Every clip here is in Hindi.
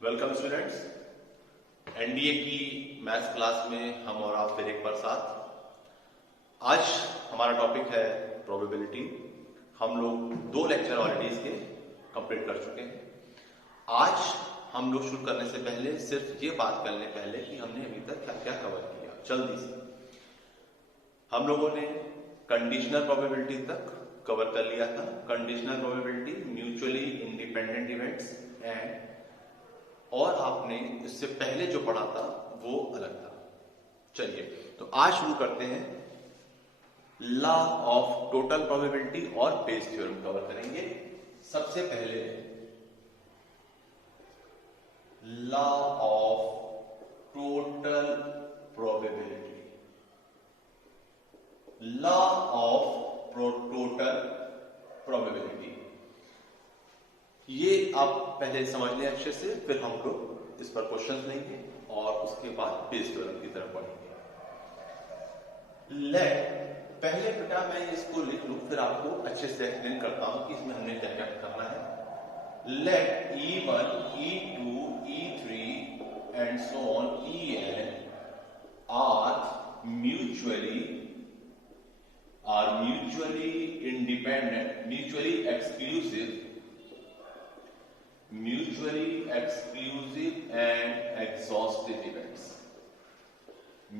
वेलकम स्टूडेंट्स, एनडीए की मैथ्स क्लास में हम और आप फिर एक बार साथ। आज हमारा टॉपिक है प्रोबेबिलिटी। हम लोग 2 लेक्चर ऑलरेडी इसके कंप्लीट कर चुके हैं। आज हम लोग शुरू करने से पहले सिर्फ ये बात कर लें पहले कि हमने अभी तक क्या क्या कवर किया। जल्दी से हम लोगों ने कंडीशनल प्रोबेबिलिटी तक कवर कर लिया था। Conditional probability, mutually independent events and, और आपने इससे पहले जो पढ़ा था वो अलग था। चलिए तो आज शुरू करते हैं। लॉ ऑफ टोटल प्रोबेबिलिटी और बेस थ्योरम कवर करेंगे। सबसे पहले law of total probability. Law of total probability ये आप पहले समझ लें अच्छे से, फिर हम लोग इस पर क्वेश्चंस लेंगे और उसके बाद बेस थ्योरम की तरफ बढ़ेंगे। पहले बेटा मैं इसको लिख लूं, फिर आपको अच्छे से एक्सप्लेन करता हूं कि इसमें हमने क्या क्या करना है। Let E1, E2, E3 and so on En are mutually independent, mutually exclusive and exhaustive events.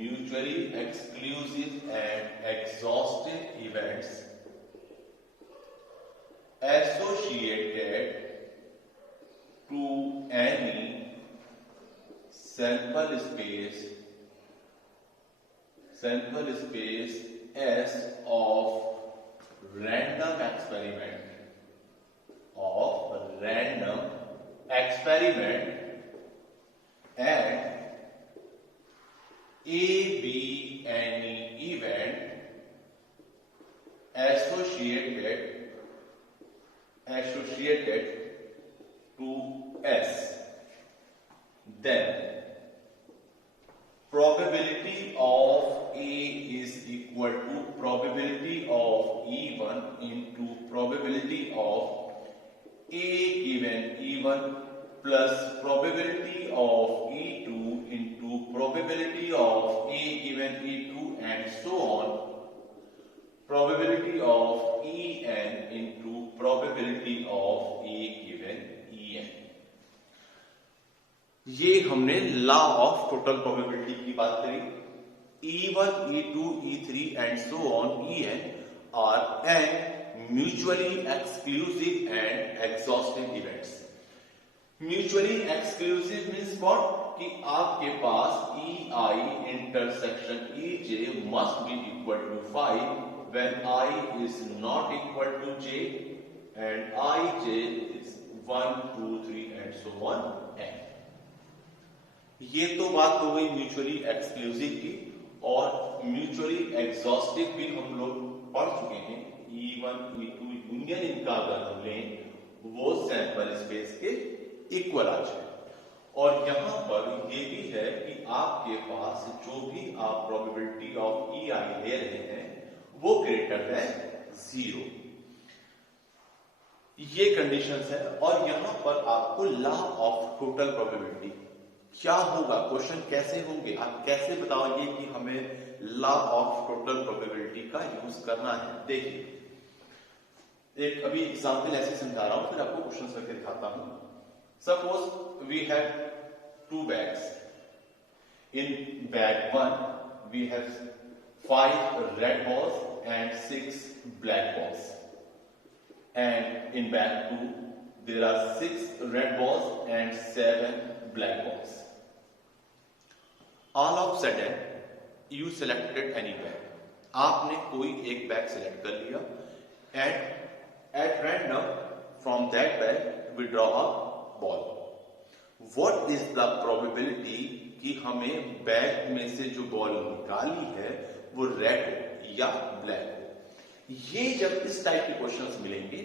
Mutually exclusive and exhaustive events associated to any sample space S of random experiment and A be any event associated to S, then probability of A is equal to probability of E1 into probability of A given E1 plus probability of E2 into probability of A given E2 and so on, probability of En into probability of A given En। ये हमने लॉ ऑफ टोटल प्रोबेबिलिटी की बात करी। E1, E2, E3 and so on En are n mutually exclusive and exhaustive events। Mutually exclusive means what, कि आपके पास EI intersection EJ must be equal to 5 when I is not equal to J and IJ is 1, 2, 3 and so on n। ये तो बात हो गई म्यूचुअली एक्सक्लूसिव की, और म्यूचुअली एग्जॉस्टिव भी हम लोग पढ़ चुके हैं। E1, E2 यूनियन इनका अगर हम लें वो सैंपल स्पेस के इक्वल आ जाए। और यहां पर ये भी है कि आपके पास जो भी आप प्रोबेबिलिटी ऑफ EI ले रहे हैं वो ग्रेटर है 0। ये कंडीशंस है। और यहां पर आपको लॉ ऑफ टोटल प्रोबेबिलिटी क्या होगा, क्वेश्चन कैसे होंगे, आप कैसे बताओगे कि हमें लॉ ऑफ टोटल प्रोबेबिलिटी का यूज करना है। देखिए एक अभी एग्जांपल ऐसे समझा रहा हूं, फिर आपको क्वेश्चन करके दिखाता हूं। Suppose we have 2 bags. In bag 1 we have 5 red balls and 6 black balls, and in bag 2 there are 6 red balls and 7 black balls. All of a sudden you selected any bag. आपने कोई एक बैग सेलेक्ट कर लिया and at random from that bag we draw a ball. What is the probability कि हमें बैग में से जो बॉल निकाली है वो रेड या ब्लैक हो। ये जब इस टाइप के क्वेश्चंस मिलेंगे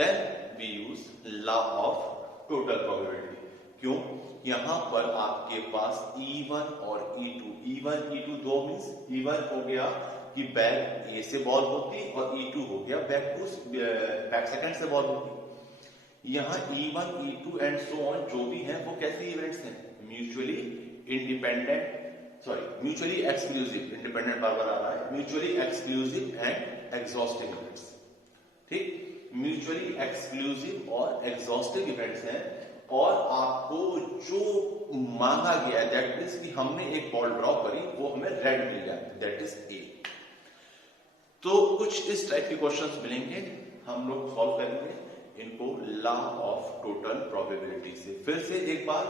then we use law of total probability. क्यों, यहां पर आपके पास E1 और E2, E1 E2 दो मीन्स E1 हो गया कि बैग ए से बॉल होती और E2 हो गया बैग सेकंड से बॉल होती। यहाँ E1, E2 and so on जो भी हैं वो कैसे इवेंट्स हैं? Mutually independent, mutually exclusive, independent बार बार आ रहा है, mutually exclusive and exhaustive events. ठीक, म्यूचुअली एक्सक्लूसिव और एग्जॉस्टिव इवेंट्स हैं। और आपको जो मांगा गया है दैट मीन्स कि हमने एक बॉल ड्रॉ करी, वो हमें रेड मिल गया, दैट इज ए। तो कुछ इस टाइप के क्वेश्चंस मिलेंगे, हम लोग सॉल्व करेंगे इनको लॉ ऑफ टोटल प्रोबेबिलिटी से। फिर से एक बार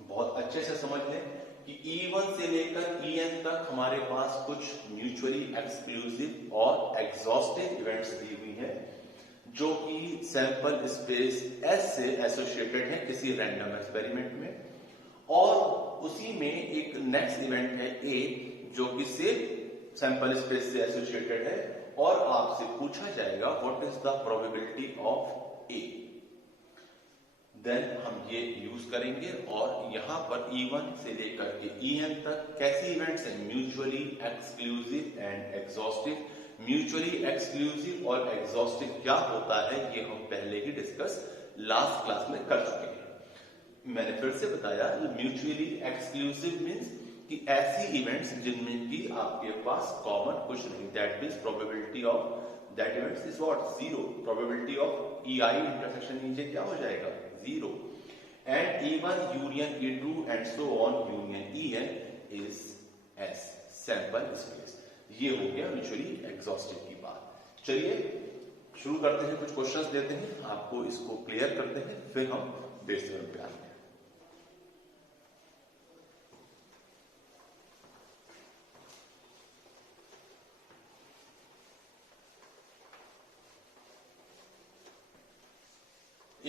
बहुत अच्छे से समझ लें कि E1 से लेकर En तक हमारे पास कुछ म्यूचुअली एक्सक्लूसिव और एग्जॉस्टिव इवेंट्स दी हुई हैं जो कि सैंपल स्पेस S से एसोसिएटेड है किसी रैंडम एक्सपेरिमेंट में, और उसी में एक नेक्स्ट इवेंट है A जो कि सिर्फ सैंपल स्पेस से एसोसिएटेड है, और आपसे पूछा जाएगा what is the probability of A। Then हम ये यूज करेंगे, और यहां पर E1 से लेकर के En तक कैसे इवेंट्स हैं? Mutually exclusive and exhaustive. Mutually exclusive और एग्जॉस्टिव क्या होता है ये हम पहले ही डिस्कस लास्ट क्लास में कर चुके हैं। मैंने फिर से बताया, म्यूचुअली एक्सक्लूसिव मींस कि ऐसी इवेंट्स जिनमें कि आपके पास कॉमन कुछ नहीं, that means probability of that events is what? Zero. Probability of EI intersection EJ क्या हो जाएगा? Zero. And E1 union E2 and so on union En is S, sample space. ये हो गया म्यूचुअली एग्जॉस्टिव की बात। चलिए शुरू करते हैं, कुछ क्वेश्चंस लेते हैं, आपको इसको क्लियर करते हैं, फिर हम बेस लेवल पे आते हैं।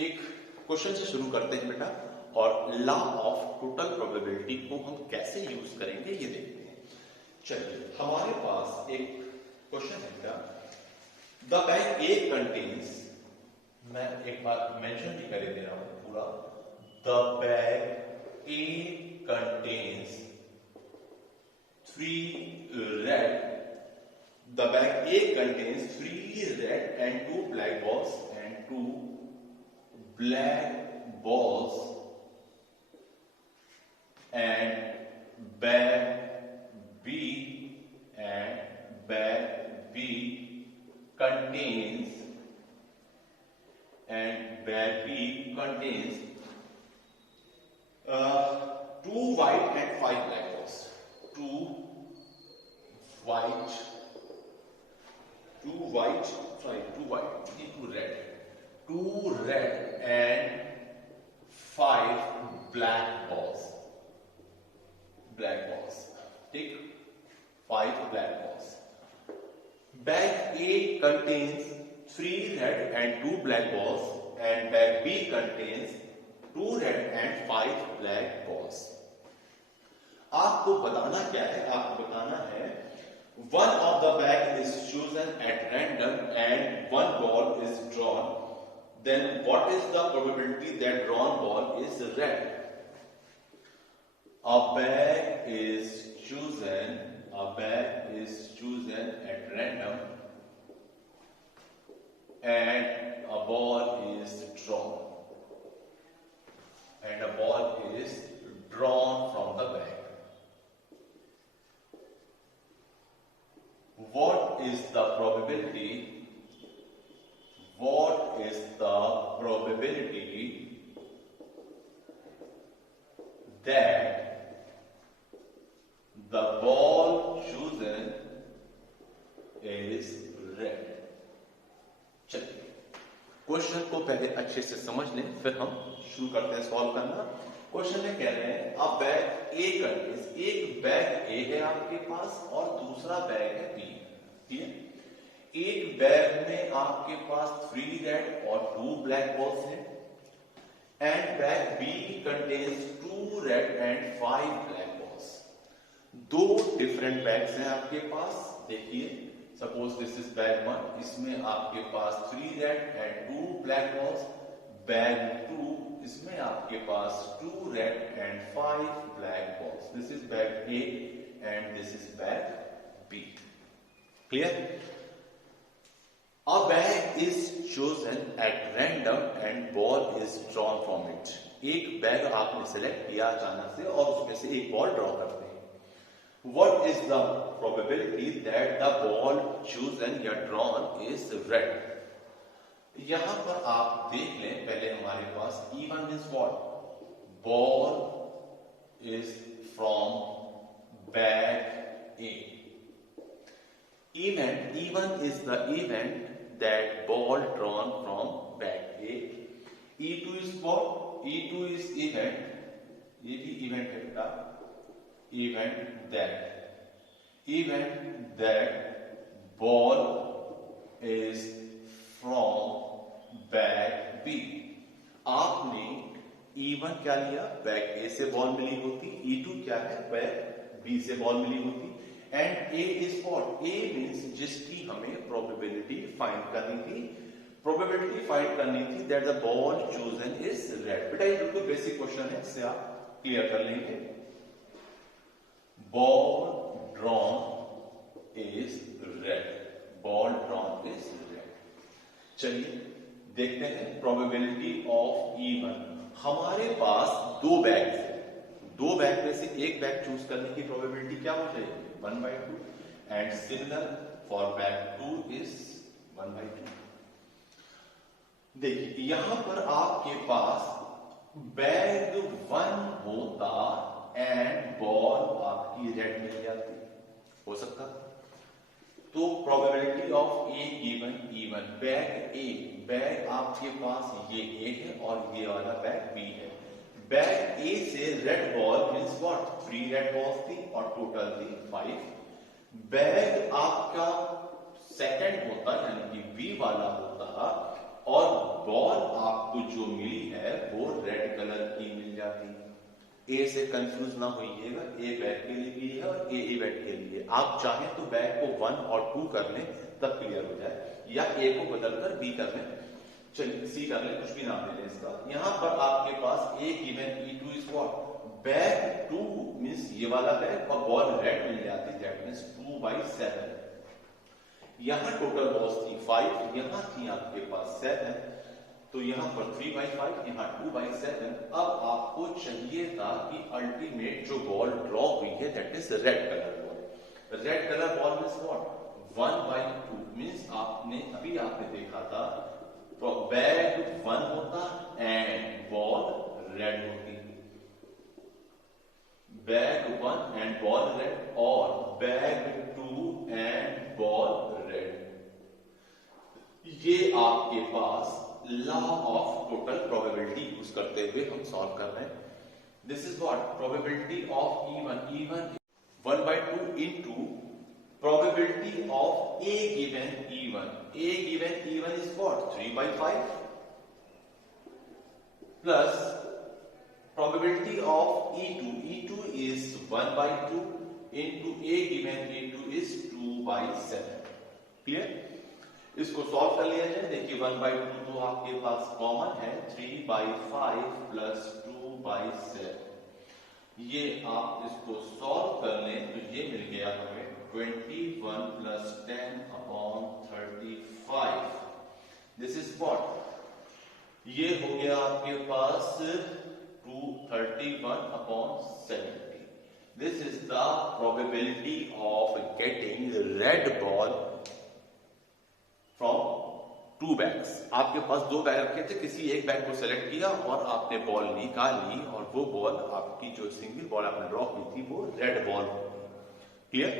एक क्वेश्चन से शुरू करते हैं बेटा, और लॉ ऑफ टोटल प्रोबेबिलिटी को हम कैसे यूज करेंगे ये देखते हैं। चलिए हमारे पास एक क्वेश्चन है बेटा, द बैग ए कंटेन्स, मैं एक बार मेंशन भी कर दे रहा हूं पूरा, the bag A contains 3 red, the bag A contains 3 red and 2 black balls and 2 black balls, and bag B contains two white and 5 black balls. Two white, two red. 2 red and 5 black balls. ठीक, 5 black balls. Bag A contains 3 red and 2 black balls, and bag B contains 2 red and 5 black balls. आपको बताना क्या है? आपको बताना है one of the bag is chosen at random and one ball is drawn. Then what is the probability that drawn ball is red? A bag is chosen at random and a ball is drawn. From the bag. What is the probability that the ball chosen is red? चलिए क्वेश्चन को पहले अच्छे से समझ लें, फिर हम शुरू करते हैं सॉल्व करना। क्वेश्चन में कह रहे हैं अब बैग ए कंटेन्स, एक बैग ए है आपके पास और दूसरा बैग है बी। ठीक है, एक बैग में आपके पास 3 रेड और 2 ब्लैक बॉल्स हैं, and bag B contains 2 red and 5 black balls. 2 different bags हैं आपके पास। देखिए सपोज दिस इज बैग 1, इसमें आपके पास 3 red and 2 black balls. Bag 2, इसमें आपके पास 2 red and 5 black balls. This is bag A and this is bag B. Clear? A bag is chosen at random and ball is drawn from it. एक बैग आपने सेलेक्ट किया अचानक से और उसमें से एक बॉल ड्रॉ करते हैं. What is the probability that the ball chosen या drawn is red? यहां पर आप देख लें, पहले हमारे पास E1 means what? Ball is from bag A. Event E1 is the event that ball drawn from bag A. E2 is what? E2 is event. ये भी event है बेटा. Event that ball is from bag B. आपने E1 क्या लिया? बैग A से बॉल मिली होती. E2 क्या है? बैग B से बॉल मिली होती. And A is what? A means जिसकी हमें प्रोबेबिलिटी फाइंड करनी थी. प्रोबेबिलिटी फाइंड करनी थी that the ball chosen is red. बेटा ये बिल्कुल बेसिक क्वेश्चन है, इससे आप क्लियर कर लेंगे. Ball drawn is red. Ball drawn is red. चलिए देखते हैं प्रोबेबिलिटी ऑफ E1. हमारे पास दो बैग है. दो बैग में से एक बैग चूज करने की प्रोबेबिलिटी क्या हो जाएगी? 1/2. And similar for bag 2 is 1/2. देखिए यहां पर आपके पास बैग 1 होता एंड बॉल आपकी रेड मिल जाती. हो सकता. तो probability of A given E1. Bag आपके पास ये A है और ये वाला बैग B है. बैग A से red ball means what? 3 red balls थी और टोटल थी 5. बैग आपका सेकंड होता यानी कि B वाला होता और बॉल आपको जो मिली है वो रेड कलर की मिल जाती. ए से कंफ्यूज ना होइएगा. ए बैग के लिए भी है और ए बैग के लिए. आप चाहें तो बैग को 1 और 2 कर लें तब क्लियर हो जाए, या ए को बदलकर B कर लें. चलिए सी कर लें, कुछ भी नाम ले लें इसका. यहां पर आपके पास A given E2 is what? Bag 2 means ये वाला बैग और बॉल रेड मिल जाती. That means 2/7. यहां टोटल बॉल्स थी 5, यहां थी आपके पास 7. तो यहां पर 3/5, यहां 2/7. अब आपको चाहिए था कि अल्टीमेट जो बॉल ड्रॉ हुई है that is red colour ball. Red colour ball means what? 1/2 means आपने देखा था तो बैग 1 होता एंड बॉल रेड होती. बैग 1 एंड बॉल रेड और बैग 2 एंड बॉल रेड. ये आपके पास law of total probability use करते हुए हम सॉल्व कर रहे हैं. This is what? Probability of E1 1/2 into probability of A given E1. A given E1 is what? 3/5 plus probability of E2. E2 is 1/2 into A given E2 is 2/7. Clear? इसको सॉल्व कर लिया जाए. देखिए 1/2 तो आपके पास कॉमन है. 3/5 plus 2/7. ये आप इसको सॉल्व कर लें तो ये मिल गया हमें 21 plus 10 upon 35. This is what? ये हो गया आपके पास 231 upon 70. This is the probability of getting red ball from 2 bags. आपके पास 2 बैग रखे थे, किसी एक बैग को सेलेक्ट किया और आपने बॉल निकाली और वो बॉल आपकी जो सिंगल बॉल आपने ड्रॉ की थी वो red ball. Clear?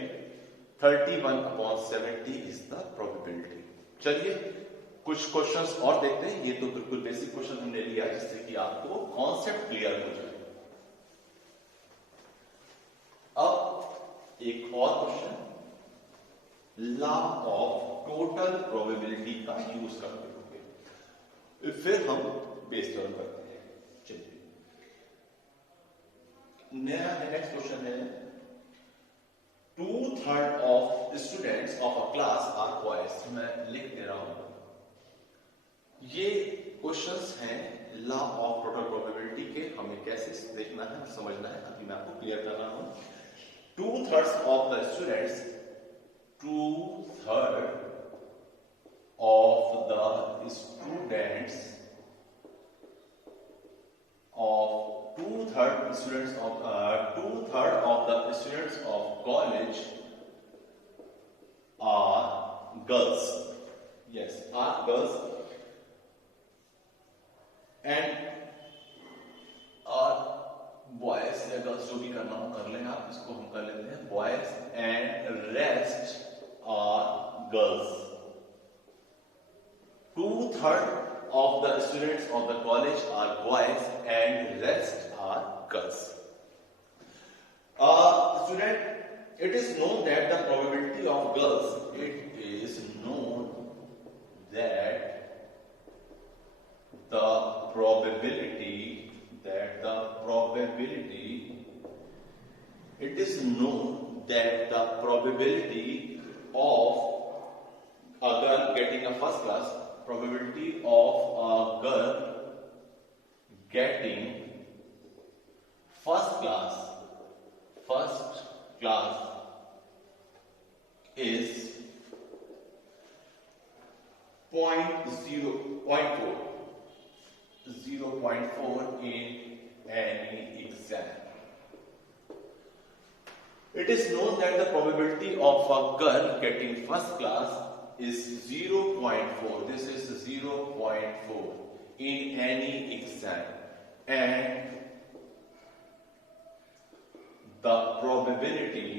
31 upon 70 is the probability. चलिए कुछ क्वेश्चंस और देखते हैं. ये तो बिल्कुल बेसिक क्वेश्चन हमने लिया जिससे कि आपको कॉन्सेप्ट क्लियर हो जाए. अब एक और question law of total probability का यूज करते हुए फिर हम बेस टर्म करते हैं. चलिए नया नेक्स्ट क्वेश्चन है. 2/3 of students of a class are boys. मैं लिख दे रहा हूं. ये क्वेश्चंस हैं लॉ ऑफ टोटल प्रोबेबिलिटी के. हमें कैसे देखना है और समझना है अभी मैं आपको क्लियर कर रहा हूं. 2/3 of the students 2/3 of the students of two-third of the students of college are girls. Yes, are girls. And boys या गर्ल्स जो भी करना हो कर लें आप, इसको हम कर लेते हैं boys and rest are girls. 2/3 of the students of the college are boys and rest are girls. Student, it is known that the probability of girls, it is known that the probability, it is known that the probability of a girl getting a first class, probability of a girl getting first class is 0.4 in any exam. It is known that the probability of a girl getting first class is 0.4. This is 0.4 in any exam, and the probability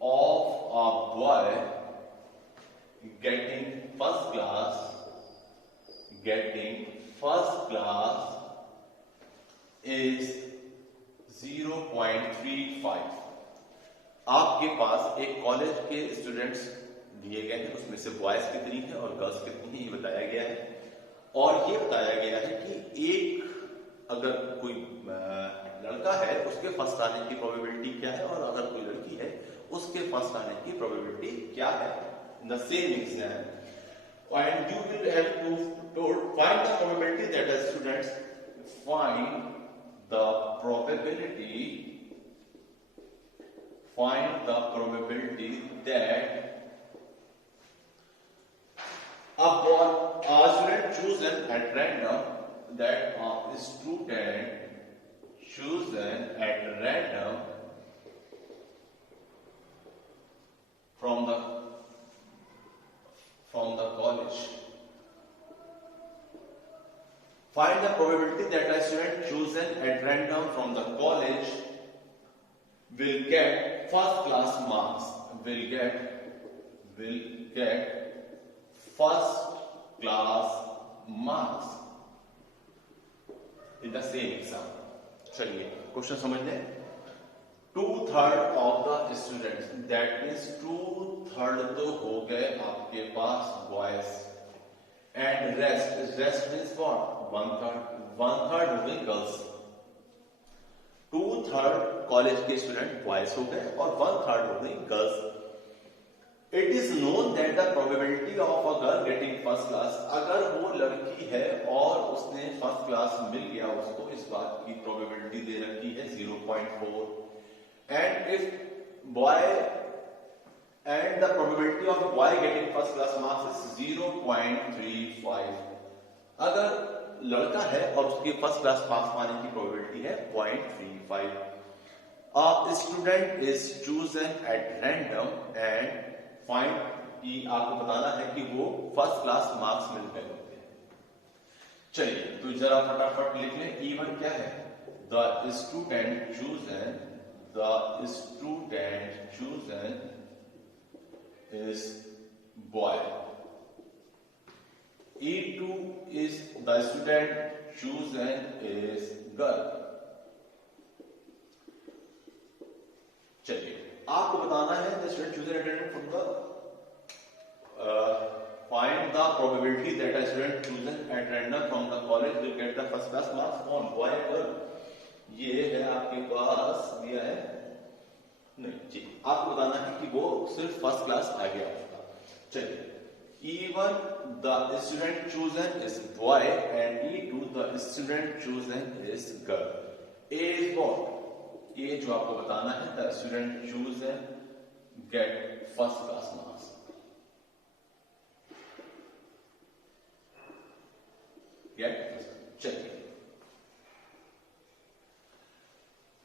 of a boy getting first class is 0.35. आपके पास एक कॉलेज के स्टूडेंट्स दिए गए हैं, उसमें से बॉयज कितनी है और गर्ल्स कितनी है ये बताया गया है. और ये बताया गया है कि एक अगर कोई लड़का है उसके फर्स्ट आने की प्रोबेबिलिटी क्या है, और अगर कोई लड़की है उसके फर्स्ट आने की प्रोबेबिलिटी क्या है in the same exam. And you will have to find the probability that the students find the probability that a student chosen at random, that a student chosen at random from the college. Find the probability that a student chosen at random from the college will get first class marks. Will get first class marks in the same exam. चलिए क्वेश्चन समझ लें. 2/3 of the students, that means 2/3 तो हो गए आपके पास boys, and rest means what? 1/3 हो गए गर्ल्स. 2/3 कॉलेज के स्टूडेंट बॉयज हो गए और 1/3 हो गई girls. It is known that the probability of a girl getting first class, अगर वो लड़की है और उसने फर्स्ट क्लास मिल गया उसको, इस बात की प्रोबेबिलिटी दे रखी है 0.4. And if boy, and the probability of boy getting first class marks is 0.35. अगर लड़का है और उसके फर्स्ट क्लास मार्क्स पाने की प्रोबेबिलिटी है 0.35. A student is chosen at random and find कि आपको बताना है कि वो फर्स्ट क्लास मार्क्स मिल गए होते हैं. चलिए तो जरा फटाफट लिख लें. E1 क्या है? The student chosen is boy. E2 is the student chosen is girl. चलिए आपको बताना है the student chosen at random from the find the probability that a student chosen at random from the college will get the first class marks on boy and girl. ये है आपके पास दिया है नहीं जी, आपको बताना है कि वो सिर्फ फर्स्ट क्लास आ गया होगा. चलिए E1 the student chosen is boy and E2 the student chosen is girl. A is what? A जो आपको बताना है the student chosen get first class marks.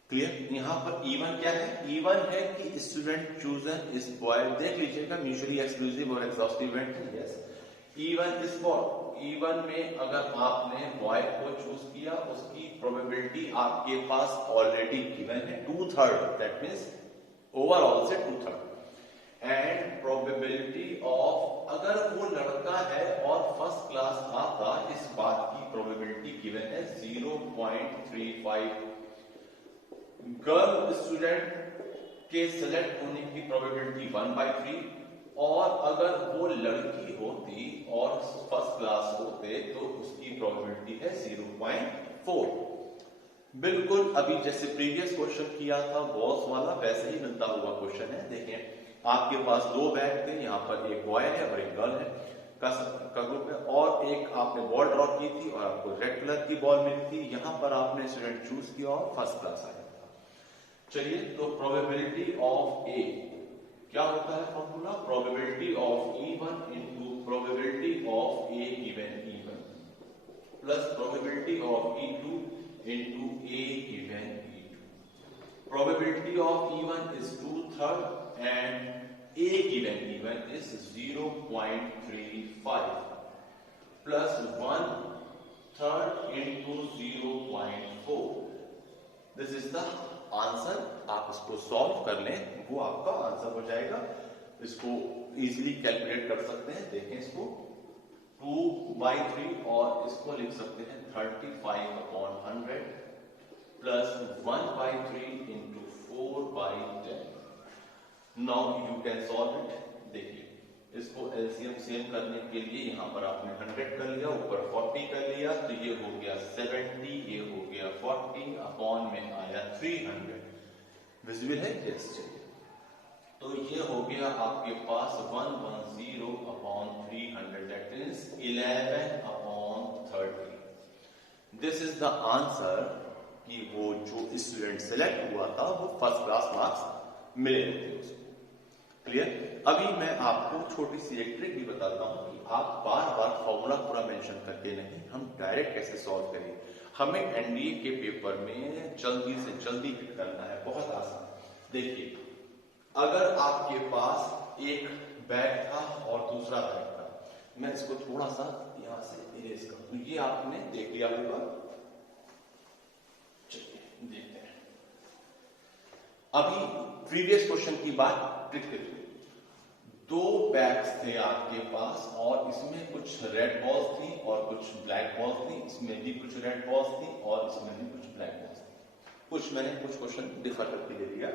Clear. यहाँ पर E1 क्या है? E1 है कि स्टूडेंट चूजन इस बॉय, देख लीजिएगा म्यूचुअली एक्सक्लूसिव और एग्जॉस्टिव इवेंट है। Yes, E1 is what? E1 में अगर आपने बॉय को चूज किया, उसकी प्रोबेबिलिटी आपके पास ऑलरेडी गिवन है 2/3, दैट मीन्स ओवरऑल से 2/3। एंड प्रोबेबिलिटी ऑफ, अगर वो लड़का है और फर्स्ट क्लास आता, इस बात की प्रोबेबिलिटी गिवन है 0.35। गर्ल स्टूडेंट के सिलेक्ट होने की प्रोबेबिलिटी 1/3, और अगर वो लड़की होती और फर्स्ट क्लास होते तो उसकी प्रोबेबिलिटी है 0.4। बिल्कुल अभी जैसे प्रीवियस क्वेश्चन किया था बॉस वाला, वैसे ही मिलता हुआ क्वेश्चन है। देखें, आपके पास 2 बैग थे, यहाँ पर एक बॉय है और एक गर्ल है का ग्रुप है, और एक आपने बॉल ड्रॉ की थी और आपको रेड कलर की बॉल मिली थी। यहाँ पर आपने स्टूडेंट चूज किया और फर्स्ट क्लास आया था। चलिए, तो प्रोबेबिलिटी ऑफ ए क्या होता है formula? Probability of E1 into probability of A given E1 plus probability of E2 into A given E2। Probability of E1 is 2/3 and A given E1 is 0.35 plus 1/3 into 0.4। This is the answer. आप इसको सॉल्व कर लें, वो आपका आंसर हो जाएगा। इसको इजीली कैलकुलेट कर सकते हैं। देखें इसको 2/3 और इसको लिख सकते हैं 35/100 plus 1/3 into 4/10। Now you can solve it. देखिए, इसको एलसीएम सेम करने के लिए यहाँ पर आपने 100 कर लिया, ऊपर 40 कर लिया, तो ये हो गया 70, ये हो गया 40, अपॉन में आया 300। विजिबल है? यस। तो ये हो गया आपके पास 110/300, that is 11/30। This is the answer कि वो जो स्टूडेंट सिलेक्ट हुआ था वो फर्स्ट क्लास मार्क्स मिले थे उसको। क्लियर। अभी मैं आपको छोटी सी एक ट्रिक भी बताता हूं कि आप बार बार फॉर्मूला पूरा मेंशन करके नहीं, हम डायरेक्ट कैसे सॉल्व करें। हमें एनडीए के पेपर में जल्दी से जल्दी हिट करना है, बहुत आसान। देखिए, अगर आपके पास एक बैग था और दूसरा बैग था, मैं इसको थोड़ा सा यहां से इरेज कर दूं, ये आपने देख लिया होगा। चलिए देखते हैं। अभी प्रीवियस क्वेश्चन की बात ट्रिक करिए। 2 बैग्स थे आपके पास और इसमें कुछ रेड बॉल्स थी और कुछ ब्लैक बॉल्स थी, इसमें भी कुछ रेड बॉल्स थी और इसमें भी कुछ ब्लैक बॉल्स थी। कुछ क्वेश्चन डिफर करके ले लिया।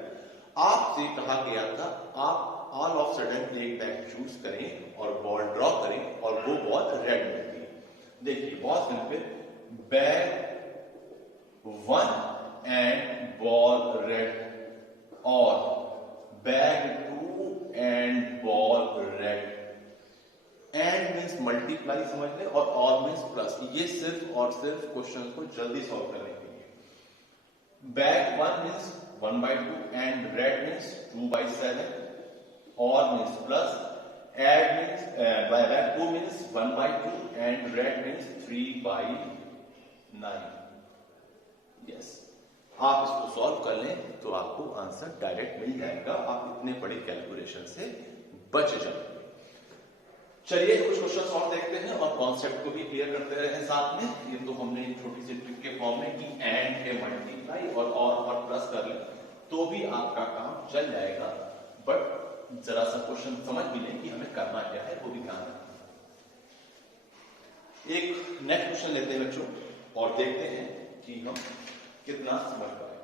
आपसे कहा गया था आप ऑल ऑफ सडन एक बैग चूज करें और बॉल ड्रॉ करें और वो बॉल रेड में थी। देखिए बहुत simple, bag 1 and ball red, और bag 2 and ball red. And means multiply समझ लें, और मीन्स प्लस। ये सिर्फ और सिर्फ क्वेश्चन को जल्दी सॉल्व करने के लिए। Bag 1 means 1/2 and red means 2/7, और means plus. Add means bag 2 means 1/2 and red means 3/9। Yes, आप इसको सॉल्व कर लें तो आपको आंसर डायरेक्ट मिल जाएगा, आप इतने बड़े कैलकुलेशन से बच जाएंगे। चलिए कुछ क्वेश्चन सॉल्व देखते हैं और कॉन्सेप्ट को भी क्लियर करते रहे साथ में। ये तो हमने छोटी सी ट्रिक के फॉर्म में कि एंड के मल्टीप्लाई और प्लस कर ले तो भी आपका काम चल जाएगा, बट जरा सा क्वेश्चन समझ भी लें कि हमें करना क्या है, वो भी ध्यान रखें। एक नेक्स्ट क्वेश्चन लेते हैं बच्चों और देखते हैं कि हम कितना समझ पाए।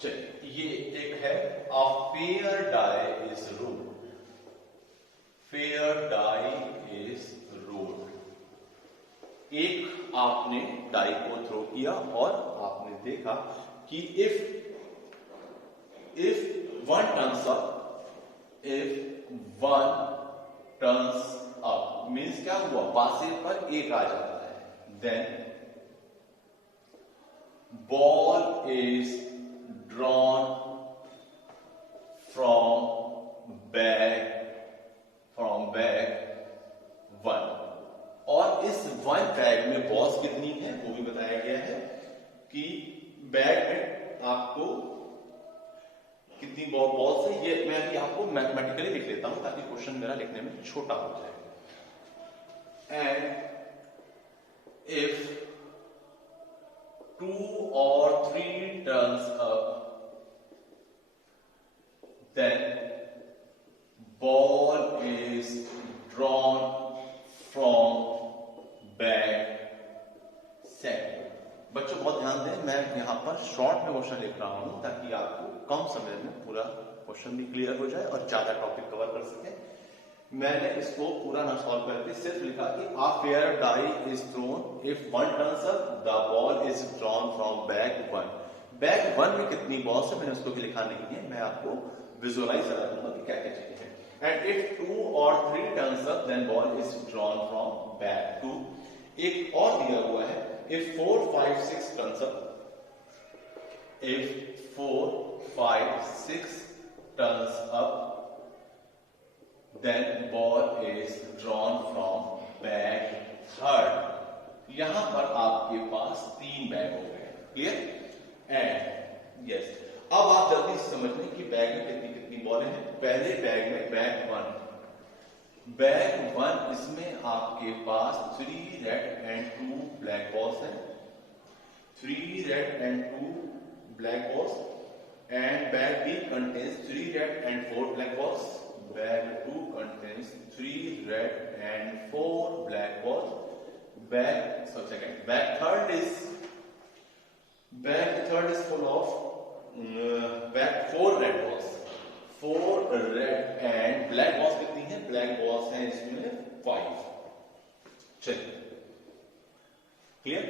चलिए, ये एक है a fair die is rolled. Fair die is rolled. एक आपने डाई को थ्रो किया और आपने देखा कि if one turns up, if one turns up means क्या हुआ, पासे पर एक आ जाता है, then ball is drawn from bag 1, और इस 1 बैग में बॉल्स कितनी है वो भी बताया गया है कि बैग में आपको कितनी बॉल्स है, ये मैं अभी आपको मैथमेटिकली लिख लेता हूं ताकि क्वेश्चन मेरा लिखने में छोटा हो जाए। And if 2 or 3 turns up, then ball is drawn from bag set। बच्चों बहुत ध्यान दें, मैं यहां पर शॉर्ट में क्वेश्चन लिख रहा हूं ताकि आपको कम समय में पूरा क्वेश्चन भी क्लियर हो जाए और ज्यादा टॉपिक कवर कर सके। मैंने इसको पूरा ना सॉल्व करके सिर्फ लिखा कि a fair die is thrown, if 1 turns up the ball is drawn from bag 1। Bag 1 में कितनी बॉल्स है मैंने उसको भी लिखा नहीं है, मैं आपको विजुअलाइज करा दूंगा कि क्या क्या चीजें हैं। And if 2 or 3 turns up then ball is drawn from bag 2। एक और दिया हुआ है if 4, 5, 6 turns up, if 4, 5, 6 turns up then ball is drawn from bag 3rd। यहां पर आपके पास 3 बैग हो गए, क्लियर। एंड यस, अब आप जल्दी से समझ लें कि बैग में कितनी कितनी बॉलें हैं। पहले बैग में बैग 1, इसमें आपके पास 3 रेड एंड 2 ब्लैक बॉल्स हैं, 3 red and 2 black balls. And bag B contains 3 red and 4 black balls. Bag 2 contains 3 red and 4 black balls। Bag 3rd is full of bag 4 red balls, 4 red and black balls कितनी है? Black balls हैं इसमें 5। चलिए क्लियर।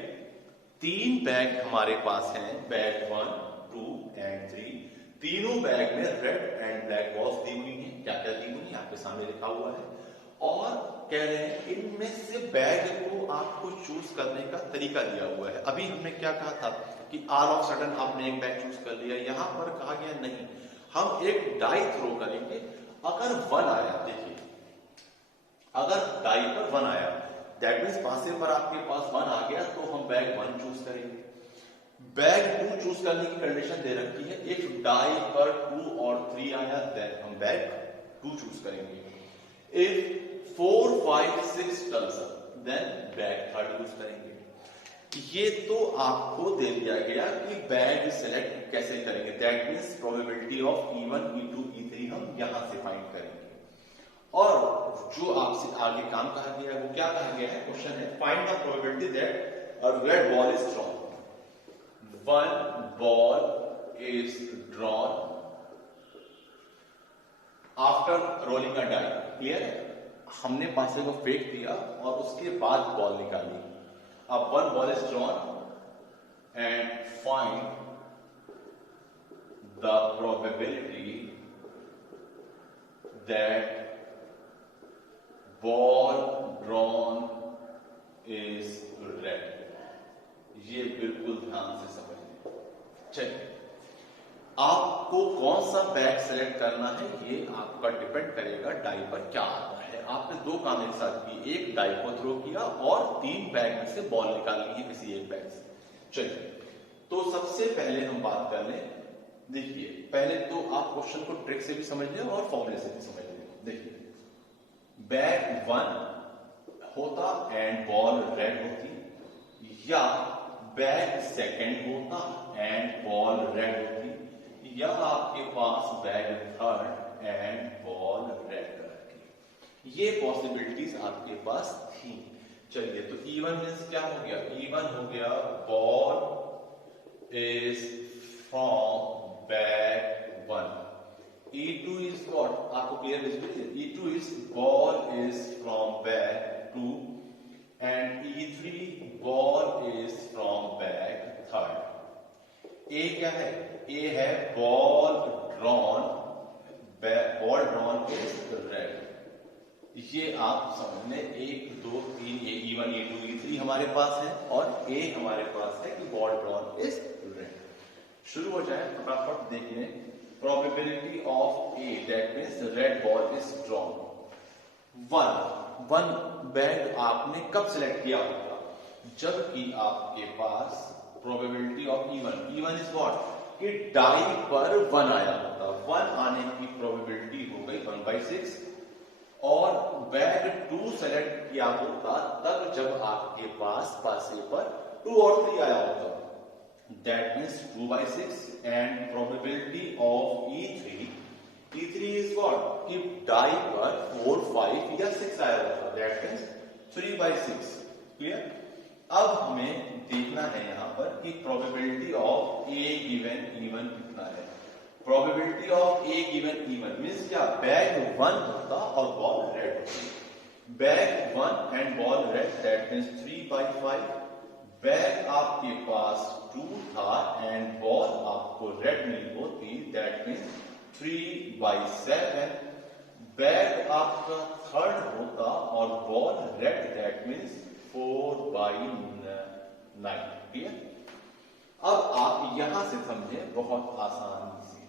3 बैग हमारे पास हैं, बैग 1, 2 एंड 3। तीनों बैग में रेड एंड ब्लैक बॉल्स दी हुई हैं। क्या क्या दी हुई है आपके सामने लिखा हुआ है, और कह रहे हैं इनमें से बैग को आपको चूज करने का तरीका दिया हुआ है। अभी हमने क्या कहा था कि ऑल ऑफ सडन आपने एक बैग चूज कर लिया, यहां पर कहा गया नहीं, हम एक डाई थ्रो करेंगे। अगर 1 आया, देखिए अगर डाई पर 1 आया दैट मीन्स पासे पर आपके पास 1 आ गया तो हम बैग 1 चूज करेंगे। बैग 2 चूज करने की कंडीशन दे रखी है, इफ डाई पर 2 और 3 आया देन हम बैग 2 चूज करेंगे। If 4, 5, 6 turns up then bag 3rd use करेंगे। ये तो आपको दे दिया गया कि बैग सिलेक्ट कैसे करेंगे, that means probability of E1, E2, E3 हम यहां से फाइंड करेंगे। और जो आपसे आगे काम कहा गया है वो क्या कहा गया है, क्वेश्चन है find the probability that a red ball is drawn. 1 ball is drawn after rolling a die। Clear है, हमने पासे को फेंक दिया और उसके बाद बॉल निकाली। अब 1 ball is drawn and find the probability that ball drawn is red। ये बिल्कुल ध्यान से समझ लें। चलिए, आपको कौन सा बैग सेलेक्ट करना है ये आपका डिपेंड करेगा डाई पर क्या आता है। आपने 2 काम एक साथ किए, एक डाई को थ्रो किया और 3 बैग में से बॉल निकालनी है किसी एक बैग से। चलिए, तो सबसे पहले हम बात कर लें। देखिए, पहले तो आप क्वेश्चन को ट्रिक से भी समझ लें और फॉर्मूले से भी समझ लें। देखिए, बैग 1 होता एंड बॉल रेड होती, या बैग 2nd होता एंड बॉल रेड होती, या आपके पास bag 3rd and ball red colour की। ये पॉसिबिलिटीज आपके पास थी। चलिए, तो E1 मींस क्या हो गया, E1 हो गया ball is from bag 1। E2 is what, आपको clear visibility, E2 is ball is from bag 2 and E3 ball is from bag 3rd। A क्या है, ए है बॉल ड्रॉन इज रेड। ये आप समझ लें, 1, 2, 3 E1, E2, E3 हमारे पास है और ए हमारे पास है कि बॉल ड्रॉन इज रेड। शुरू हो जाए फटाफट देखने। Probability of A that means red ball is drawn. 1 bag आपने कब सिलेक्ट किया होगा, जबकि आपके पास probability of E1 is what, कि डाई पर 1 आया होता, 1 आने की प्रोबेबिलिटी हो गई 1/6, और बैग 2 सेलेक्ट किया होता तब जब आपके पास पासे पर 2 और 3 आया होता, that means 2/6, and probability of E3 is what, कि डाई पर 4, 5 या 6 आया होता, दैट मीन्स 3/6। क्लियर? अब हमें देखना है यहां पर कि probability of A given even कितना है। Probability of A given even means क्या, बैग 1 होता और बॉल रेड होती, bag 1 and ball red, that means 3/5। Bag आपके पास 2 था एंड बॉल आपको रेड मिली होती, दैट मीन्स 3/7। बैग आपका 3rd होता और ball red, that means 4/9। Clear? अब आप यहां से समझे, बहुत आसान सी,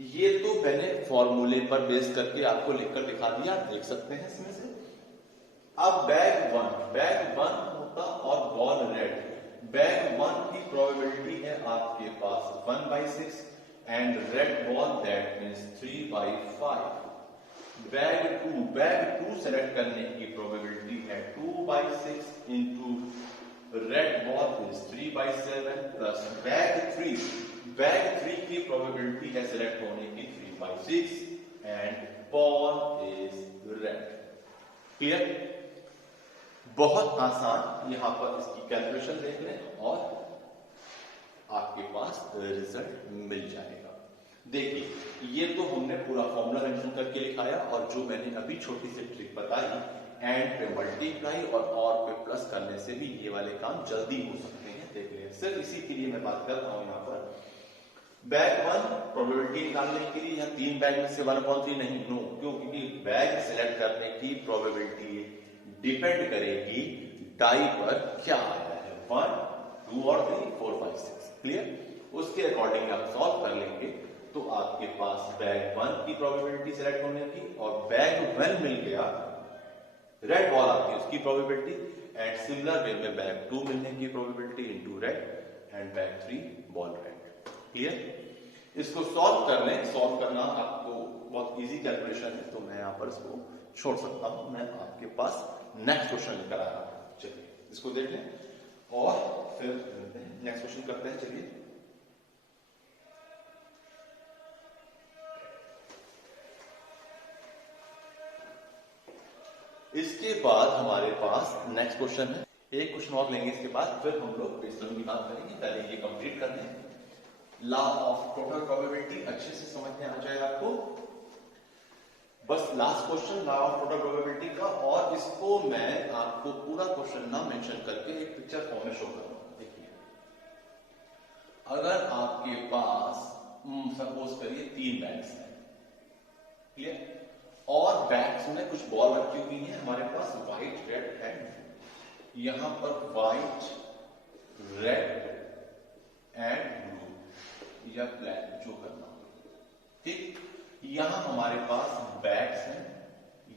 ये तो मैंने फॉर्मूले पर बेस करके आपको लिखकर दिखा दिया, देख सकते हैं इसमें से। अब बैग 1 होता और बॉल रेड, बैग 1 की प्रोबेबिलिटी है आपके पास 1/6 and red ball, that means 3/5। Bag 2 select करने की प्रोबेबिलिटी है 2/6 into red ball is 3/7 plus bag 3 की प्रोबेबिलिटी है सेलेक्ट होने की 3/6 and ball is red. Clear? बहुत आसान, यहां पर इसकी कैलकुलेशन देख लें और आपके पास रिजल्ट मिल जाएगा। देखिए, ये तो हमने पूरा फॉर्मूला मेंशन करके लिखाया, और जो मैंने अभी छोटी सी ट्रिक बताई, एंड पे मल्टीप्लाई और पे प्लस करने से भी ये वाले काम जल्दी हो सकते हैं, देख लें। सिर्फ इसी के लिए मैं बात कर रहा हूं यहां पर। बैग 1 प्रोबेबिलिटी निकालने के लिए यहाँ 3 बैग में से 1/3 नहीं, नो, क्योंकि बैग सिलेक्ट करने की प्रोबेबिलिटी डिपेंड करेगी डाई पर क्या आया है, 1, 2 और 3, 4, 5, 6। क्लियर? उसके अकॉर्डिंग आप सॉल्व कर लेंगे तो आपके पास बैग 1 की प्रोबेबिलिटी सिलेक्ट होने की, और बैग 1 मिल गया, रेड बॉल आती है उसकी प्रोबेबिलिटी, एंड सिमिलर वे में बैग 2 मिलने की probability into red, and bag 3 ball red. Clear? इसको सॉल्व कर लें, सॉल्व करना आपको बहुत इजी कैलकुलेशन है, तो मैं यहां पर इसको छोड़ सकता हूं। मैं आपके पास नेक्स्ट क्वेश्चन लेकर आ रहा हूं, चलिए इसको देख लें और फिर नेक्स्ट क्वेश्चन करते हैं। चलिए, इसके बाद हमारे पास नेक्स्ट क्वेश्चन है, एक क्वेश्चन और लेंगे इसके बाद, फिर हम लोग बेसलाइन की बात करेंगे। पहले ये कंप्लीट कर लें। लॉ ऑफ टोटल प्रोबेबिलिटी अच्छे से समझ में आ जाए आपको। बस last question law of total probability का, और इसको मैं आपको पूरा क्वेश्चन ना मेंशन करके एक पिक्चर फॉर्म में शो करूंगा। देखिए, अगर आपके पास सपोज करिए 3 बैग्स हैं, क्लियर, और बैग्स में कुछ बॉल रखी हुई है हमारे पास, व्हाइट, रेड एंड यहां पर व्हाइट, रेड एंड ब्लू या ब्लैक, जो करना हो। ठीक, यहां हमारे पास बैग्स हैं,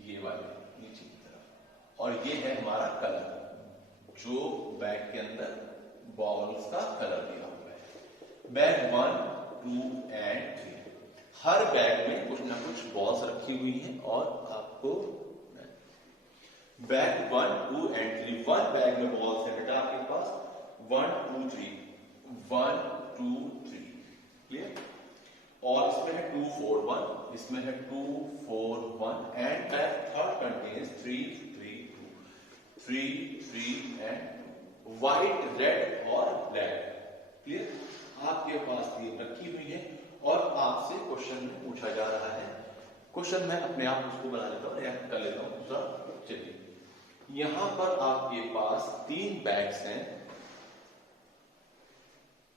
ये वाले नीचे की तरफ, और ये है हमारा कलर, जो बैग के अंदर बॉल्स का कलर दिया हुआ है। बैग 1, 2 एंड 3, हर बैग में कुछ ना कुछ बॉल्स रखी हुई हैं, और आपको बैग 1, 2 एंड 3, 1 बैग में बॉल्स है बेटा आपके पास, 1, 2, 3, 1, 2, 3। क्लियर? और इसमें है 2, 4, 1, इसमें है 2, 4, 1, and bag 3rd contains 3, 3, 2, 3, 3 and white, red और ब्लैक। क्लियर? आपके पास ये रखी हुई है, और आपसे क्वेश्चन पूछा जा रहा है। क्वेश्चन मैं अपने आप उसको बना लेता हूं, रिएक्ट कर लेता हूं दूसरा। चलिए, यहां पर आपके पास 3 बैग्स हैं।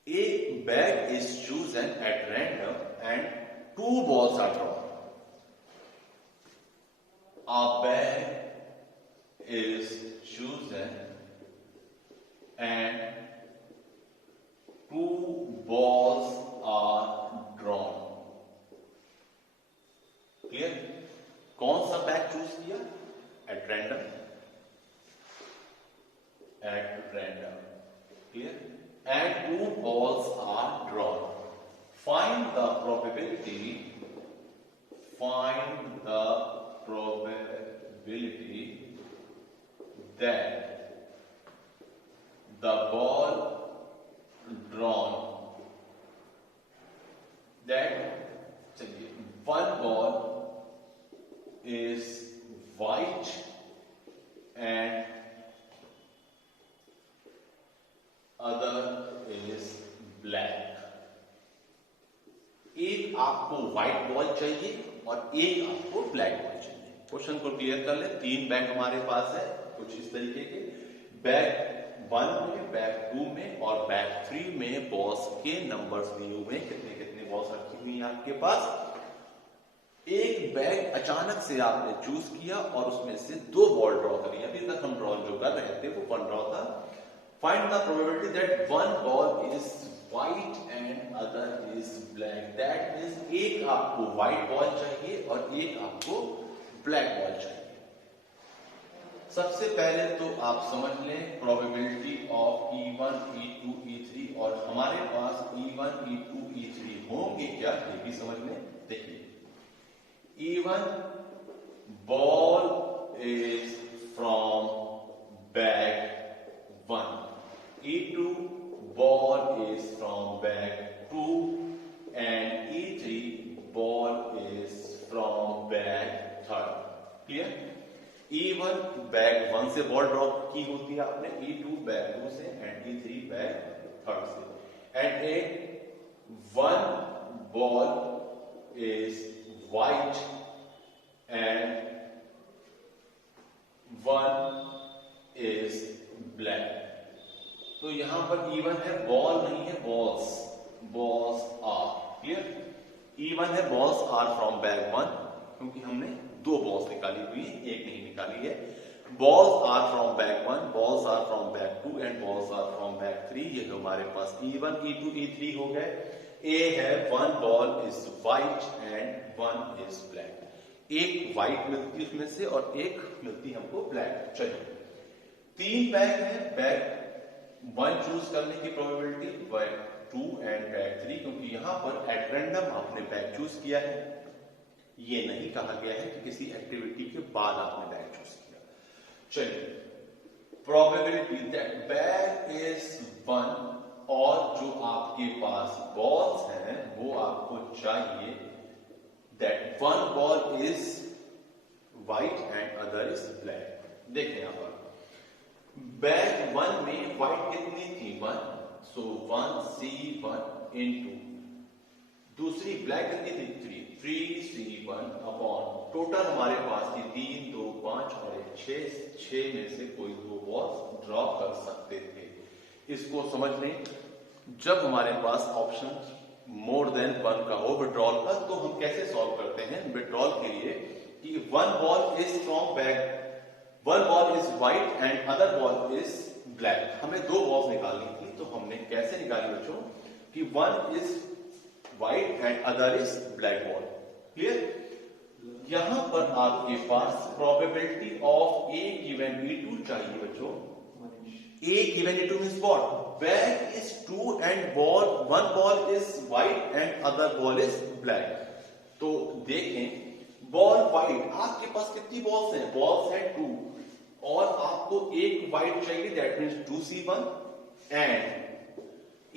A bag is chosen at random and 2 balls are drawn. A bag is chosen and 2 balls are drawn. Clear? कौन सा बैग चूज किया? At random, at random. Clear? And 2 balls are drawn. find the probability that the ball drawn, that one ball is white and other is black. एक आपको व्हाइट बॉल चाहिए और एक आपको ब्लैक बॉल चाहिए. क्वेश्चन को क्लियर कर ले. 3 बैग हमारे पास है कुछ इस तरीके के. बैग 1 में, बैग 2 में और बैग 3 में बॉल्स के नंबर्स दिए हुए हैं. कितने कितने बॉल्स रखी हुई हैं आपके पास. एक बैग अचानक से आपने चूज किया और उसमें से 2 बॉल ड्रॉ करी. अभी तक हम ड्रॉ जो कर रहे थे वो 1 ड्रॉ था. Find the probability that 1 ball is white and other is black. That means एक आपको व्हाइट बॉल चाहिए और एक आपको ब्लैक बॉल चाहिए. सबसे पहले तो आप समझ लें probability of E1, E2, E3 और हमारे पास E1, E2, E3 होंगे क्या ये भी समझ लें. देखिए E1 ball is from bag 1. E2 ball is from bag 2 and E3 ball is from bag 3. Clear. E1 bag 1 से बॉल ड्रॉप की होती है आपने, E2 बैग 2 से एंड E3 बैग 3 से. And A 1 ball is white and 1 is black. तो यहां पर E1 है, बॉल नहीं है, balls. Balls are. Clear. E1 है, बॉल्स आर फ्रॉम बैग 1 क्योंकि हमने 2 बॉल्स निकाली हुई है, एक नहीं निकाली है. Balls are from bag 1, balls are from bag 2 and balls are from bag 3. ये हमारे पास E1, E2, E3 हो गए. ए है 1 ball is white and 1 is black. एक व्हाइट मिलती है उसमें से और एक मिलती है हमको ब्लैक. चलिए 3 बैग है. बैग 1 चूज करने की प्रोबेबिलिटी, बैग 2 एंड बैग 3 क्योंकि यहां पर एट रैंडम आपने बैग चूज किया है. ये नहीं कहा गया है कि किसी एक्टिविटी के बाद आपने बैग चूज किया. चलिए प्रोबेबिलिटी दैट बैग इज 1 और जो आपके पास बॉल्स हैं वो आपको चाहिए that 1 ball is white and other is black. देखें यहां पर बैग 1 में व्हाइट कितनी थी 1, सो 1C1 इनटू दूसरी ब्लैक कितनी थी 3C1 अपॉन टोटल हमारे पास थी 3, 2, 5 और 6 में से कोई 2 बॉल्स ड्रॉ कर सकते थे. इसको समझ लें. जब हमारे पास ऑप्शन मोर देन 1 का हो विड्रॉल का तो हम कैसे सॉल्व करते हैं विड्रॉल के लिए कि 1 ball is from bag, 1 ball is white and other ball is black. हमें 2 बॉल्स निकालनी थी तो हमने कैसे निकाली बच्चों कि 1 is white and other is black ball. Clear. यहां पर आपके पास probability of A given E2 चाहिए बच्चों. A given E2 means what? Bag is 2 and ball 1 ball is white and other ball is black. तो देखें बॉल व्हाइट आपके पास कितनी बॉल्स हैं? बॉल्स हैं 2 और आपको एक व्हाइट चाहिए दैट मीन्स 2C1 एंड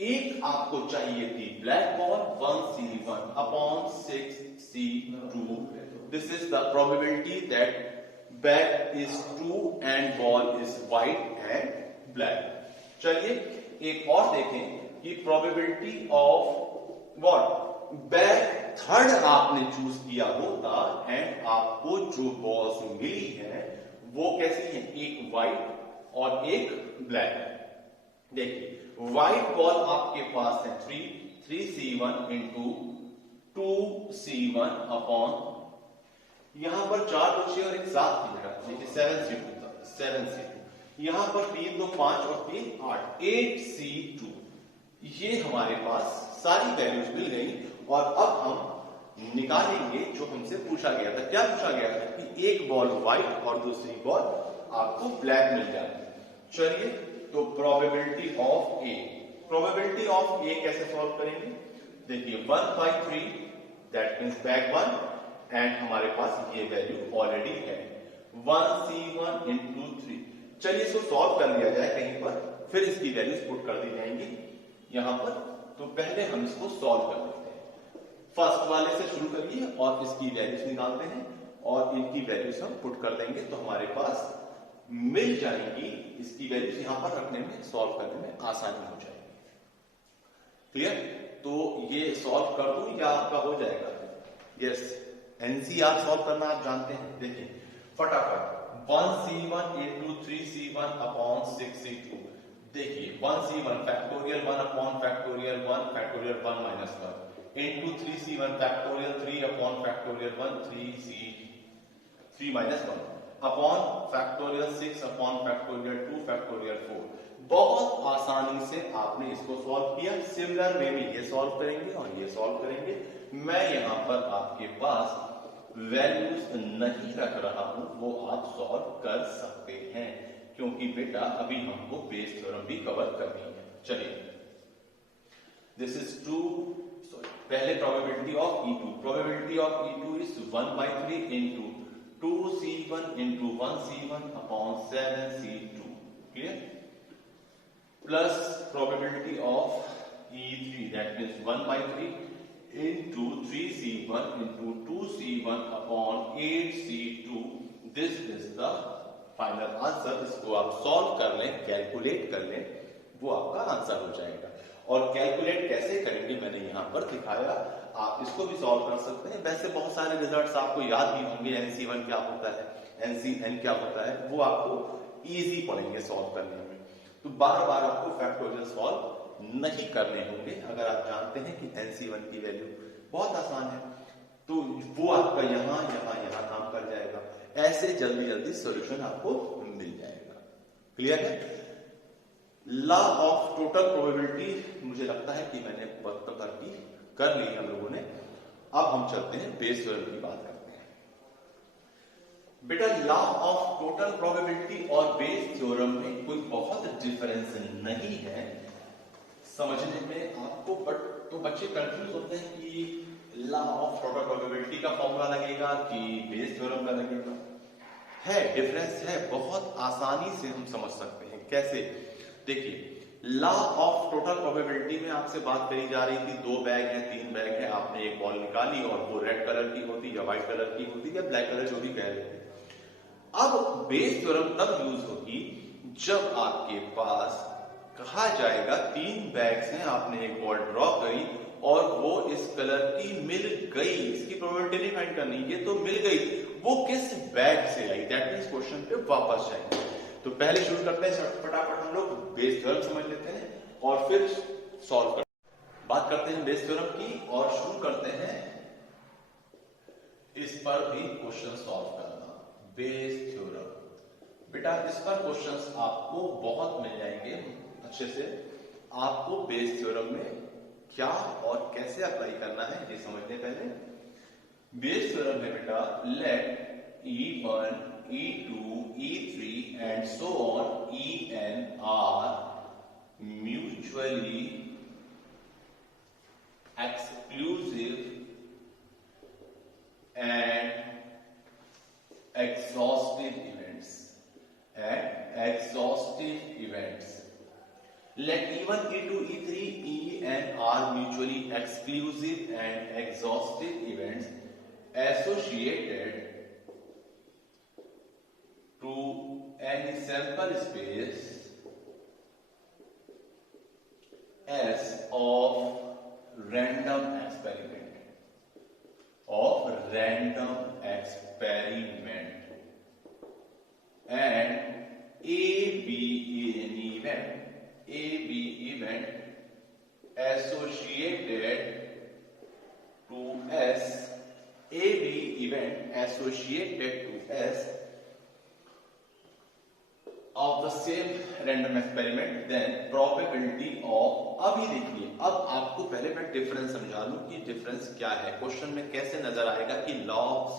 एक आपको चाहिए थी black ball 1C1 upon 6C2. This is the probability that bag is 2 and ball is white and black. चलिए एक और देखें कि probability of what bag 3rd आपने चूज किया होता एंड आपको जो बॉल्स मिली हैं वो कैसी हैं, एक व्हाइट और एक ब्लैक. देखिए व्हाइट बॉल आपके पास है 3C1 इंटू 2C1 अपॉन यहां पर 4 बचे और एक 7 थी बेटा. देखिए 7C2 था, 7C2. यहां पर 3, 2, 5 और 3, 8, 8C2. ये हमारे पास सारी वैल्यूज मिल गई और अब हम निकालेंगे जो हमसे पूछा गया था. क्या पूछा गया था कि एक बॉल व्हाइट और दूसरी बॉल आपको ब्लैक मिल जाए. चलिए तो प्रोबेबिलिटी ऑफ ए कैसे सॉल्व करेंगे. देखिए 1/3 दैट मीन्स बैक 1 एंड हमारे पास ये वैल्यू ऑलरेडी है 1c1 into 3। चलिए इसको सॉल्व कर लिया जाए कहीं पर, फिर इसकी वैल्यूज पुट कर दी जाएंगी यहां पर। तो पहले हम इसको सॉल्व कर लेते हैं। फर्स्ट वाले से शुरू करिए और इसकी वैल्यूज निकालते हैं और इनकी वैल्यूज हम पुट कर देंगे तो हमारे पास मिल जाएंगी। इसकी वैल्यूज यहां पर रखने में, सॉल्व करने में आसानी हो जाएगी। क्लियर? तो ये सॉल्व कर दूं या आपका हो जाएगा? यस, एनसीआर सॉल्व करना आप जानते हैं। देखिए फटाफट 1c1 into 3c1 upon 6c2। देखिए 1c1 factorial 1 upon factorial 1 factorial 1 minus 1 into 3c1 factorial 3 upon factorial 1 3 minus 1 upon factorial 6 upon factorial 2 factorial 4। बहुत आसानी से आपने इसको सॉल्व किया। सिमिलर वे में ये सॉल्व करेंगे और ये सॉल्व करेंगे। मैं यहां पर आपके पास वैल्यूज नहीं रख रहा हूं, वो आप सॉल्व कर सकते हैं क्योंकि बेटा अभी हमको बेस थ्योरम भी कवर करनी है। चलिए दिस इज 2, पहले probability of E2। Probability of E2 is 1/3 into 2c1 into 1c1 upon 7c2। Clear? Plus probability of E3 that means 1/3 into 3c1 into 2c1 upon 8c2। This is the final answer. इसको आप सॉल्व कर लें, कैलकुलेट कर लें, वो आपका आंसर हो जाएगा। और कैलकुलेट कैसे करेंगे मैंने यहां पर दिखाया, आप इसको भी सॉल्व कर सकते हैं। वैसे बहुत सारे रिजल्ट्स आपको याद भी होंगे, NC1 क्या होता है, NCN क्या होता है, वो आपको इजी पड़ेंगे सॉल्व करने में। तो बार बार आपको फैक्टोरियल सॉल्व नहीं करने होंगे। अगर आप जानते हैं कि NC1 की वैल्यू बहुत आसान है तो वो आपका यहां काम कर जाएगा। ऐसे जल्दी जल्दी सॉल्यूशन आपको मिल जाएगा। क्लियर है? लॉ ऑफ टोटल प्रोबेबिलिटी मुझे लगता है कि मैंने कवर की कर ली हम लोगों ने। अब हम चलते हैं बेस थ्योरम की बात करते हैं। बेटा लॉ ऑफ टोटल प्रोबेबिलिटी और बेस थ्योरम में कोई बहुत डिफरेंस नहीं है समझने में आपको, बट तो बच्चे कंफ्यूज होते हैं कि लॉ ऑफ टोटल प्रोबेबिलिटी का फॉर्मूला लगेगा कि बेस थ्योरम का लगेगा। है डिफरेंस है, बहुत आसानी से हम समझ सकते हैं। कैसे? देखिए लॉ ऑफ टोटल प्रोबेबिलिटी में आपसे बात करी जा रही थी 2 बैग है 3 बैग है, आपने एक बॉल निकाली और वो रेड कलर की होती या व्हाइट कलर की होती या ब्लैक कलर, जो भी कह रहे थे। अब बेस थ्योरम तब यूज होगी जब आपके पास कहा जाएगा 3 बैग्स हैं, आपने एक बॉल ड्रॉ करी और वो इस कलर की मिल गई। इसकी प्रोबेबिलिटी नहीं फाइंड करनी, ये तो मिल गई, वो किस बैग से आई, दैट मींस क्वेश्चन पे वापस जाएंगे। तो पहले शुरू करते हैं फटाफट, हम लोग बेस थ्योरम समझ लेते हैं और फिर सॉल्व करते हैं। बात करते हैं बेस थ्योरम की और शुरू करते हैं इस पर भी क्वेश्चन सॉल्व करना। बेस थ्योरम बेटा इस पर क्वेश्चंस आपको बहुत मिल जाएंगे अच्छे से। आपको बेस थ्योरम में क्या और कैसे अप्लाई करना है ये समझने पहले। बेस थ्योरम है बेटा late E1, E2, E3 and so on En are mutually exclusive and exhaustive events. Let E1, E2, E3, En are mutually exclusive and exhaustive events associated to any sample space S of random experiment. And A be event associated to S of the same random experiment, then probability of। अभी देखिए, अब आपको पहले मैं डिफरेंस समझा लूं कि डिफरेंस क्या है। क्वेश्चन में कैसे नजर आएगा कि law of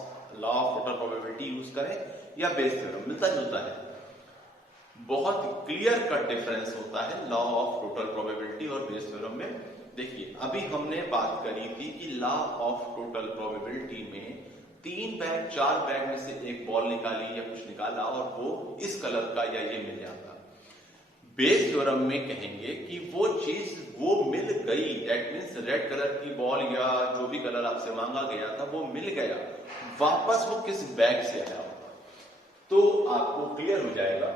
total probability use करें या बेस थ्योरम, मिलता जुलता है। बहुत क्लियर कट डिफरेंस होता है लॉ ऑफ टोटल प्रोबेबिलिटी और बेस थ्योरम में। देखिए अभी हमने बात करी थी कि लॉ ऑफ टोटल प्रोबेबिलिटी में 3 बैग 4 बैग में से एक बॉल निकाली या कुछ निकाला और वो इस कलर का या ये मिल जाता। बेस थ्योरम में कहेंगे कि वो चीज वो मिल गई, दैट मीन्स रेड कलर की बॉल या जो भी कलर आपसे मांगा गया था वो मिल गया, वापस वो किस बैग से आया होगा तो आपको क्लियर हो जाएगा।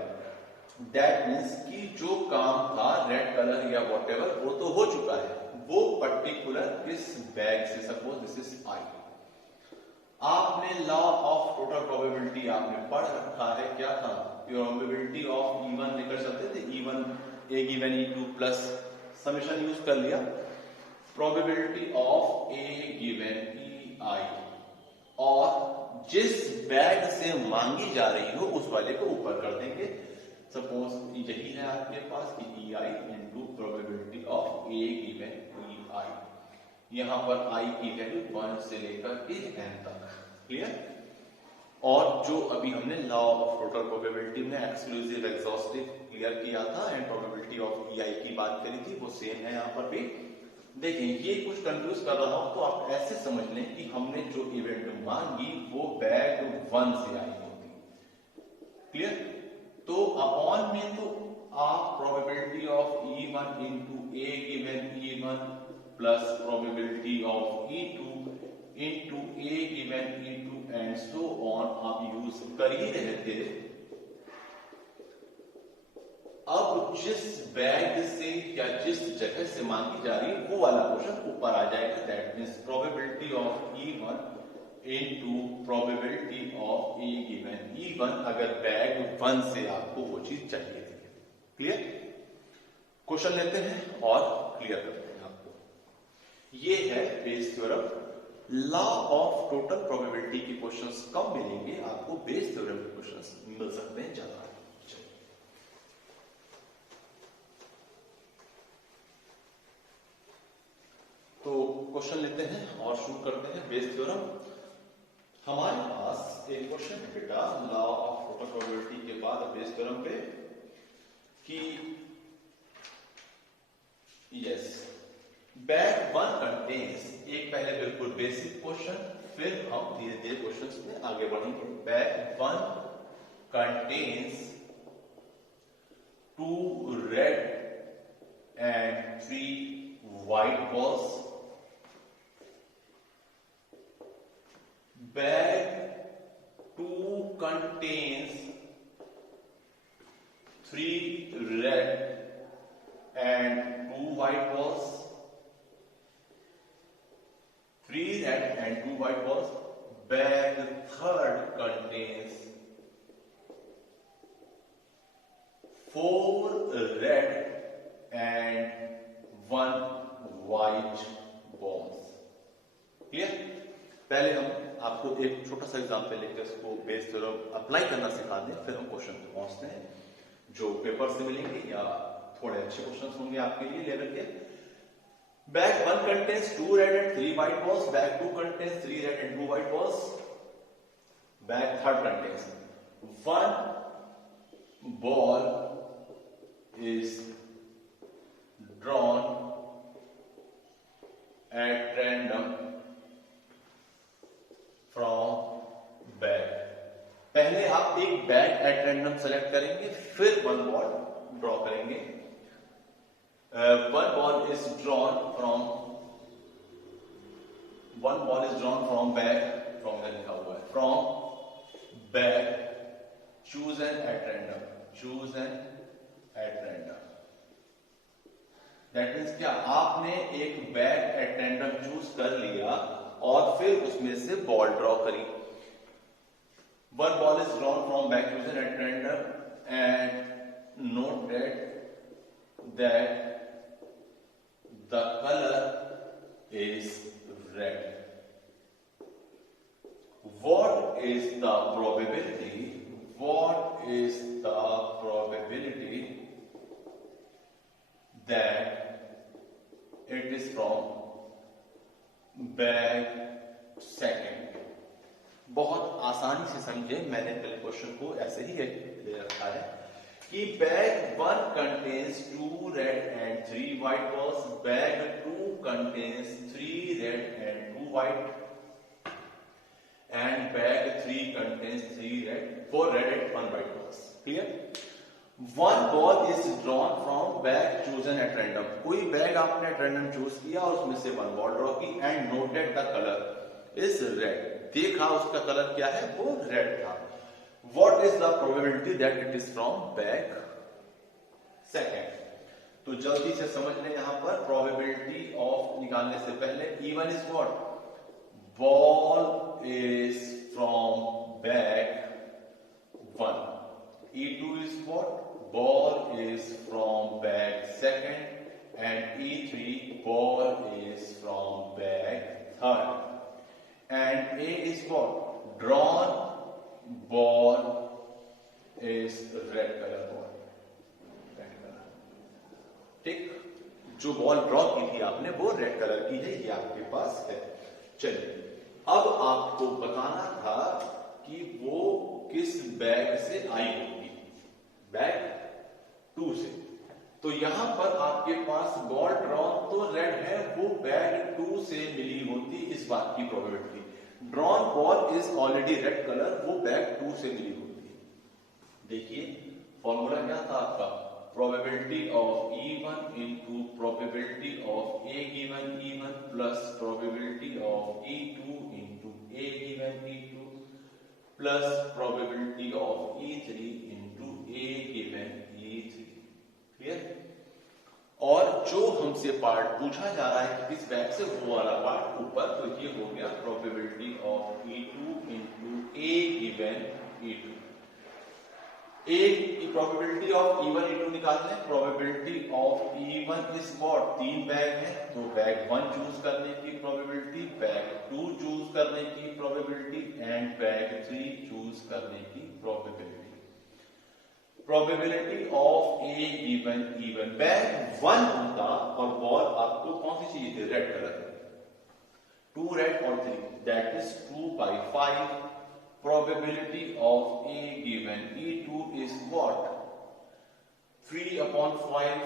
दैट मीन्स कि जो काम था रेड कलर या वॉटेवर वो तो हो चुका है, वो पर्टिकुलर किस बैग से, सपोज दिस इज आई। आपने लॉ ऑफ टोटल प्रोबेबिलिटी आपने पढ़ रखा है, क्या था, प्रोबेबिलिटी ऑफ E1 लेकर चलते थे, E1 A given E2 plus summation use कर लिया, probability of A given EI, और जिस बैग से मांगी जा रही हो उस वाले को ऊपर कर देंगे। सपोज यही है आपके पास कि EI into probability of A given EI, यहां पर I की वैल्यू 1 से लेकर के n तक, क्लियर। और जो अभी हमने लॉ ऑफ टोटल प्रोबेबिलिटी में एक्सक्लूसिव एग्जॉस्टिव क्लियर किया था एंड प्रोबेबिलिटी ऑफ EI की बात करी थी, वो सेम है यहां पर भी। देखें ये कुछ कंफ्यूज कर रहा हूं तो आप ऐसे समझ लें कि हमने जो इवेंट मांगी वो बैग 1 से आई होती, क्लियर। तो अपॉन में तो आप probability of E1 into A given E1 plus probability of E2 into A given E2 and so on आप यूज कर ही रहे थे। अब जिस बैग से या जिस जगह से मांगी जा रही है वो वाला क्वेश्चन ऊपर आ जाएगा, that means probability of E1 into probability of A given E1, अगर बैग 1 से आपको वो चीज चाहिए थी, क्लियर। क्वेश्चन लेते हैं और क्लियर करते हैं आपको। ये है Bayes theorem. Law of total probability के क्वेश्चंस कम मिलेंगे आपको, बेस थ्योरम के क्वेश्चंस मिल सकते हैं ज्यादा। तो क्वेश्चन लेते हैं और शुरू करते हैं बेस थ्योरम। हमारे पास एक क्वेश्चन है बेटा लॉ ऑफ टोटल प्रोबेबिलिटी के बाद बेस थ्योरम पे कि यस बैग 1 कंटेन्स, एक पहले बिल्कुल बेसिक क्वेश्चन, फिर हम धीरे धीरे क्वेश्चंस में आगे बढ़ेंगे। Bag 1 contains 2 red and 3 white balls. Bag 2 contains 3 red and 2 white balls. 3 red and 2 white balls. Bag 3rd contains 4 red and 1 white balls. Clear. पहले हम आपको एक छोटा सा एग्जांपल लेकर इसको बेस थ्योरम अप्लाई करना सिखा दें, फिर हम क्वेश्चन पे पहुंचते हैं जो पेपर से मिलेंगे या थोड़े अच्छे क्वेश्चंस होंगे आपके लिए लेवल के। Bag 1 contains 2 red and 3 white balls. Bag 2 contains 3 red and 2 white balls. Bag 3rd contains 1 ball is drawn at random from bag. पहले आप एक बैग एट रैंडम सेलेक्ट करेंगे, फिर 1 बॉल ड्रॉ करेंगे। 1 ball is drawn from bag, from इधर लिखा हुआ है from bag, choose an at random. That means क्या, आपने एक बैग एट रैंडम चूज कर लिया और फिर उसमें से बॉल ड्रॉ करी। 1 ball is drawn from bag chosen at random and note that the color is red. What is the probability that it is from bag second? बहुत आसानी से समझे, मैंने पहले क्वेश्चन को ऐसे ही दे रखा है कि bag 1 contains 2 red and 3 white balls, bag 2 contains 3 red and 2 white, and bag 3 contains 4 red and 1 white balls. Clear? One ball is drawn from bag chosen at random. कोई बैग आपने at random चूज किया और उसमें से 1 बॉल ड्रॉ की and noted the color is red. देखा उसका कलर क्या है, वो रेड था. What is the probability that it is from bag second? तो जल्दी से समझ लें यहां पर probability of निकालने से पहले E1 is what? Ball is from bag 1. E2 is what? Ball is from bag second, and E3 ball is from bag third. And A is what? Drawn ball is red color ball. Red color. ठीक, जो बॉल ड्रॉ की थी आपने वो रेड कलर की है, ये आपके पास है. चलिए, अब आपको बताना था कि वो किस बैग से आई होगी. बैग 2 से. तो यहां पर आपके पास बॉल ड्रॉ तो रेड है, वो बैग 2 से मिली होती, इस बात की probability. Drawn ball is already red colour, वो बैग 2 से मिली होती. देखिए फॉर्मूला क्या था आपका, probability of E1 into probability of A given E1 plus probability of E2 into A given E2 plus probability of E3 into A given E3. Clear? और जो हमसे पार्ट पूछा जा रहा है कि किस बैग से, वो वाला पार्ट ऊपर, तो ये हो गया probability of E2 into A given E2. A की प्रोबेबिलिटी ऑफ E1 E2 निकालने. Probability of E1 is what? 3 bag है, तो बैग 1 चूज करने की प्रोबेबिलिटी, बैग 2 चूज करने की प्रोबेबिलिटी, एंड बैग 3 चूज करने की probability. Probability of A given E1, bag 1 होगा और बॉल आपको कौन सी चाहिए थी, रेड कलर. 2 रेड और 3, that is 2/5. Probability of A given E2 is what? 3/5,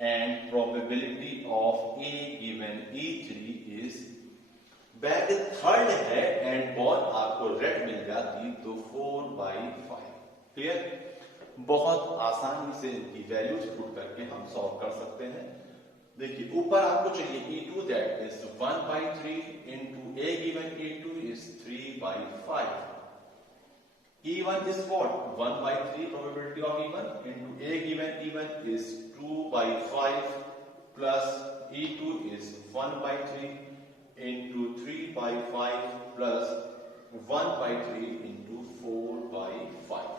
and probability of A given E3 is, bag third है एंड बॉल आपको रेड मिल जाती तो 4/5. क्लियर? बहुत आसानी से इनकी वैल्यूज पुट करके हम सॉल्व कर सकते हैं. देखिए ऊपर आपको चाहिए E2, that is 1/3 into A given E2 is 3/5. E1 is what? 1/3 probability of E1 into A given E1 is 2/5 plus E2 is 1/3 into 3/5 plus 1/3 into 4/5.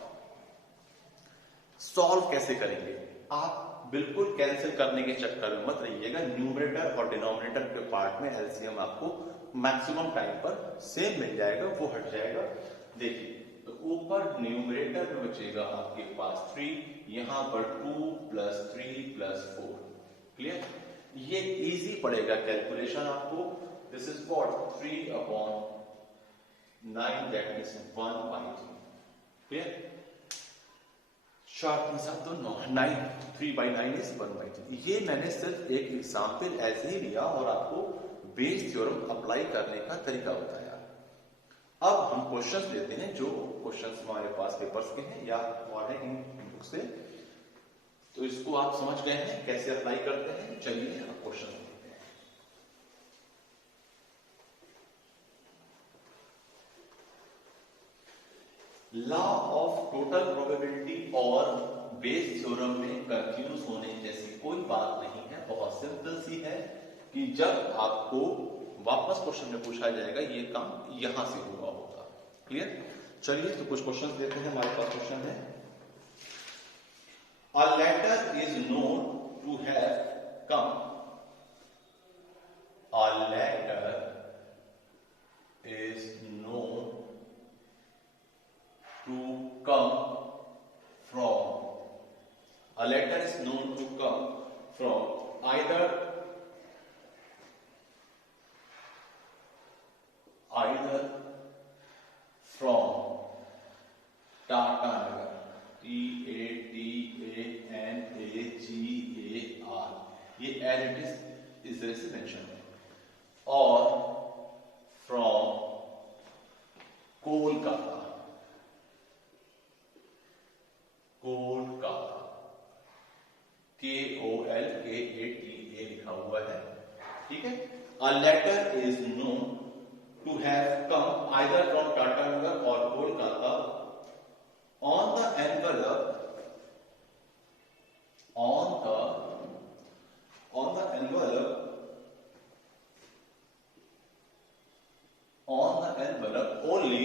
Solve कैसे करेंगे? आप बिल्कुल कैंसिल करने के चक्कर में मत रहिएगा. न्यूमरेटर और डिनोमिनेटर के पार्ट में एलसीएम आपको मैक्सिमम टाइम पर सेम मिल जाएगा, वो हट जाएगा. देखिए तो ऊपर न्यूमरेटर में बचेगा आपके पास 3, यहां पर 2 प्लस 3 प्लस 4. क्लियर? ये इजी पड़ेगा कैलकुलेशन आपको. This is what? 3/9, that is 1/3. Clear? Short हिसाब तो 9, 3/9 इज 1/3. ये मैंने सिर्फ एक एग्जाम्पल ऐसे ही लिया और आपको बेस थ्योरम अप्लाई करने का तरीका बताया. अब हम क्वेश्चंस लेते हैं, जो क्वेश्चंस हमारे पास पेपर्स के हैं या और हैं इन बुक से. तो इसको आप समझ गए हैं कैसे अप्लाई करते हैं. चलिए अब क्वेश्चन लेते हैं. लॉ ऑफ टोटल प्रोबेबिलिटी और बेस थ्योरम में कंफ्यूज होने जैसी कोई बात नहीं है. बहुत सिंपल सी है कि जब आपको वापस क्वेश्चन में पूछा जाएगा ये काम यहां से हुआ होगा. क्लियर? चलिए तो कुछ क्वेश्चन देखते हैं. हमारे पास क्वेश्चन है, a letter is known to have come. A letter is known to come from. A letter is known to come from either from Tata Nagar, TATA ये एज इट इज इस तरह से मेंशन है। और फ्रॉम कोलकाता, कोलकाता KOLKATA लिखा हुआ है, ठीक है। A letter is known to have come either from Tatanagar or Kolkata. On the envelope, only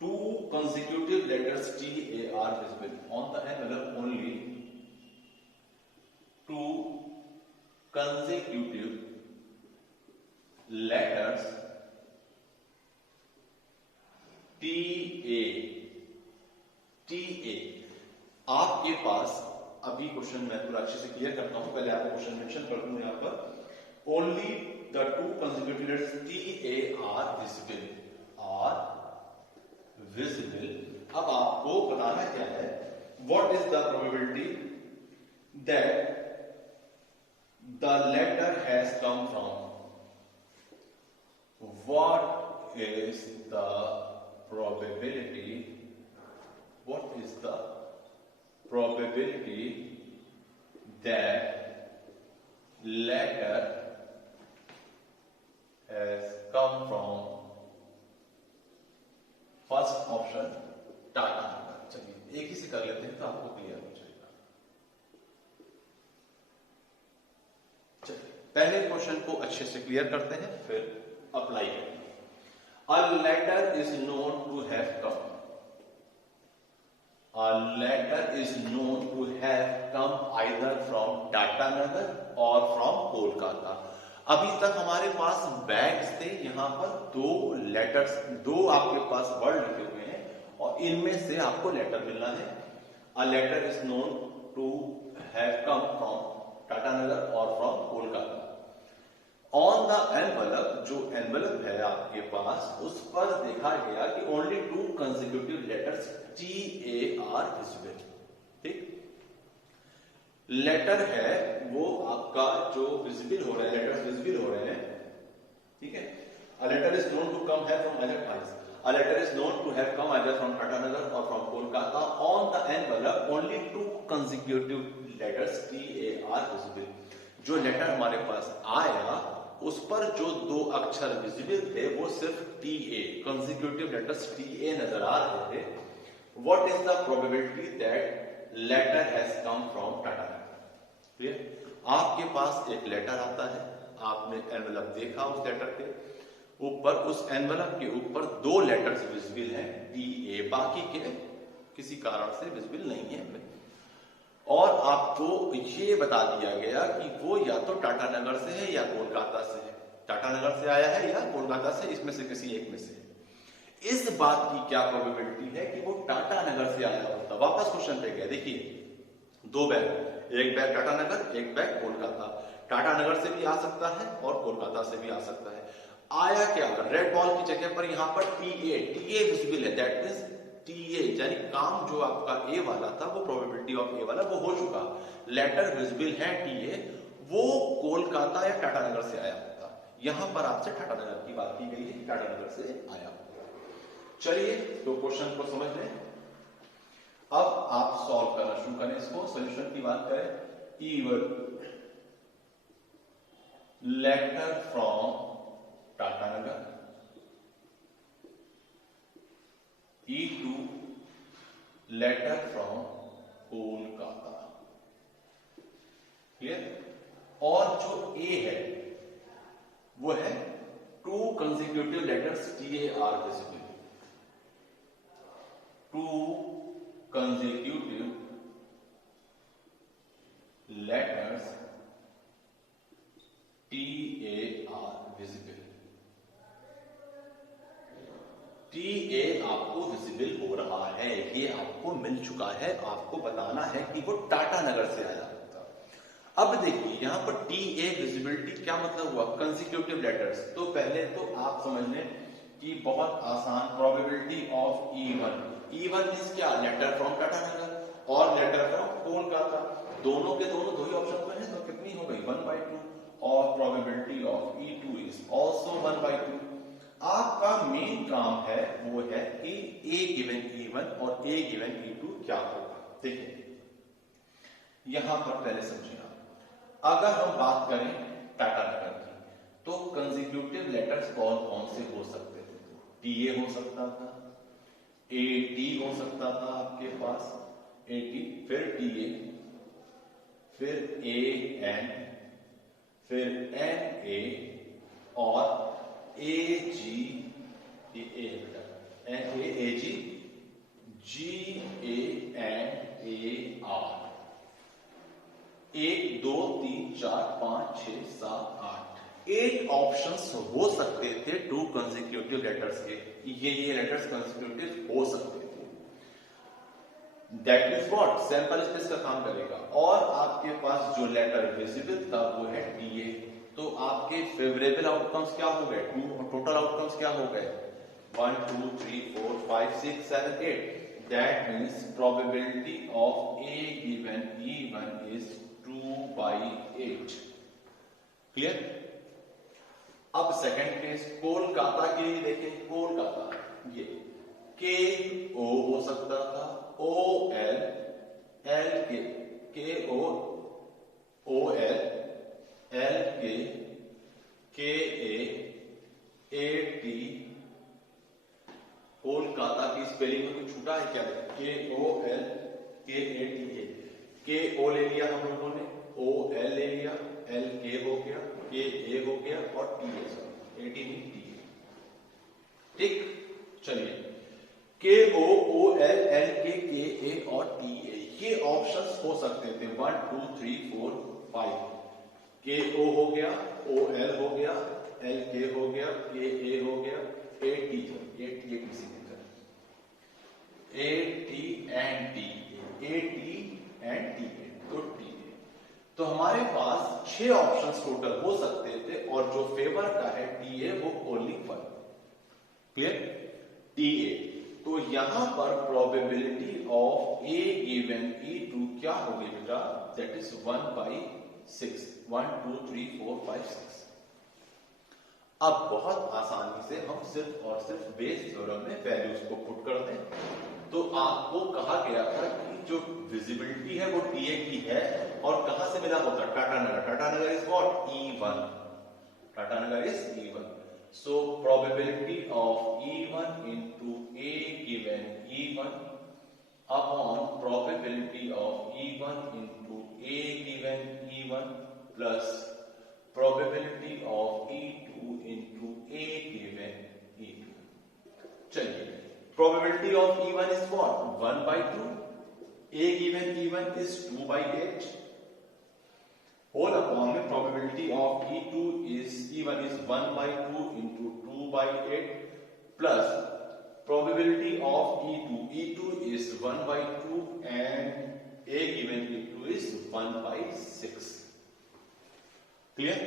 two consecutive letters TA are visible. On the envelope, only two consecutive letters TA आपके पास, अभी क्वेश्चन मैं पूरा अच्छे से क्लियर करता हूं, पहले आपको क्वेश्चन मेंशन कर दूं यहां पर, only the two consecutive letters TA are visible. अब आपको बताना क्या है, what is the probability that the letter has come from, what is the probability that letter has come from first option Tata. चलिए एक ही से कर लेते हैं तो आपको क्लियर हो जाएगा। चलिए पहले क्वेश्चन को अच्छे से क्लियर करते हैं, फिर अप्लाई करेंगे। A letter is known to have come. A letter is known to have come either from Tatanagar or from Kolkata. अभी तक हमारे पास बैग्स थे, यहां पर दो लेटर्स, दो आपके पास वर्ड लिखे हुए हैं और इनमें से आपको लेटर मिलना है। A letter is known to have come from Tatanagar or from Kolkata. On the envelope, जो एनवलप है आपके पास, उस पर देखा गया कि only two consecutive letters TA are visible. ठीक, लेटर है वो आपका जो विजिबल हो रहा है, लेटर्स विजिबल हो रहे हैं, ठीक है। A letter is known to come है from other place, a letter is known to have come either from Tatanagar और from Kolkata. On the envelope only two consecutive letters TA are visible. जो लेटर हमारे पास आया उस पर जो दो अक्षर विजिबल थे वो सिर्फ TA, कंसेक्यूटिव लेटर्स TA नजर आ रहे थे। What is the probability that letter has come from Tatanagar? Clear? आपके पास एक लेटर आता है, आपने एनवेलप देखा, उस लेटर के ऊपर, उस एनवेलप के ऊपर दो लेटर्स विजिबल हैं TA, बाकी के किसी कारण से विजिबल नहीं है, और आपको ये बता दिया गया कि वो या तो टाटानगर से है या कोलकाता से है, टाटानगर से आया है या कोलकाता से, इसमें से किसी एक में से है। इस बात की क्या प्रोबेबिलिटी है कि वो टाटानगर से आया होता? वापस क्वेश्चन पे गया, देखिए दो बैग, एक बैग टाटानगर, एक बैग कोलकाता। टाटानगर से भी आ सकता है और कोलकाता से भी आ सकता है। आया क्या? रेड बॉल की जगह पर यहां पर TA विजिबल है, दैट मींस TA यानी काम जो आपका A वाला था, वो प्रोबेबिलिटी ऑफ A वाला वो हो चुका। लेटर विजिबल है TA, वो कोलकाता या टाटानगर से आया होता। यहां पर आपसे टाटानगर की बात की गई है, टाटानगर से आया होता। चलिए तो क्वेश्चन को समझ लें। अब आप सॉल्व करना शुरू करें इसको। सॉल्यूशन की बात करें, even letter from Tatanagar E2 letter from Kolkata. Clear? और जो A है वो है two consecutive letters TA are visible, two consecutive letters TA are visible. TA आपको विजिबल हो रहा है, ये आपको मिल चुका है, आपको बताना है कि वो टाटानगर से आया होता। अब देखिए यहां पर TA विजिबिलिटी क्या मतलब हुआ? Consecutive letters. तो पहले तो आप समझ लें कि बहुत आसान, प्रोबेबिलिटी ऑफ E1 मींस क्या? लेटर फ्रॉम टाटानगर और लेटर फ्रॉम कोलकाता, दोनों के दोनों दो ही ऑप्शन में है तो कितनी हो गई 1/2 और probability of E2 is also 1/2। आपका मेन काम है वो है कि A गिवन E1 और A गिवन E2 क्या होगा। देखिए यहां पर पहले समझिए आप, अगर हम बात करें टाटानगर की तो कंसेक्यूटिव लेटर्स कौन कौन से हो सकते थे? TA हो सकता था, AT हो सकता था आपके पास, AT, फिर TA, फिर AN, फिर NA और AG, ये A है बेटा, NA, AG, GA and AR। 1 2 3 4 5 6 7 8 8 options हो सकते थे टू कंसेक्यूटिव लेटर्स के। ये लेटर्स कंसेक्यूटिव हो सकते थे। That means what, sample space का काम करेगा। और आपके पास जो लेटर विजिबल था वो है TA, तो आपके फेवरेबल आउटकम्स क्या हो गए? टोटल आउटकम्स क्या हो गए? 1 2 3 4 5 6 7 8। That means probability of A given E1 is 2/8। Clear? अब सेकंड केस कोलकाता के लिए देखें। कोलकाता, ये KO हो सकता था, OL, LK, KO, OL, LK, KA, AT। Kolkata की स्पेलिंग में कुछ छूटा है क्या? KOL, KATA। KO ले लिया हम लोगों ने, OL ले लिया, LK हो गया, KA हो गया और TA, AT नहीं TA। ठीक, चलिए KO, OL, LK, KA और TA ये ऑप्शंस हो सकते थे 1 2 3 4 5। KO हो गया, OL हो गया, LK हो गया, KA हो गया, AT किसी AT and TA, AT and TA, तो TA। तो हमारे पास 6 ऑप्शंस टोटल हो सकते थे और जो फेवर का है TA वो ओनली 1। क्लियर? TA। तो यहां पर probability of A given E2 क्या होगी बेटा? That is 1/6। 1 2 3 4 5 6। अब बहुत आसानी से हम सिर्फ और सिर्फ बेस थ्योरम में वैल्यूज को पुट कर दें। तो आपको कहा गया था कि जो विजिबिलिटी है वो TA की है और कहां से मिला होता? Tatanagar. Tatanagar is what? E1। Tatanagar is E1। So probability of E1 into A given E1 upon probability of E1 into A given E1 plus probability of E2 into A given E2। चलिए, probability of E1 is what? 1/2। A given E1 is 2/8। Whole upon में probability of E1 is 1/2 into 2/8 plus probability of E2 is 1/2 and A given E2 is 1/6। Clear?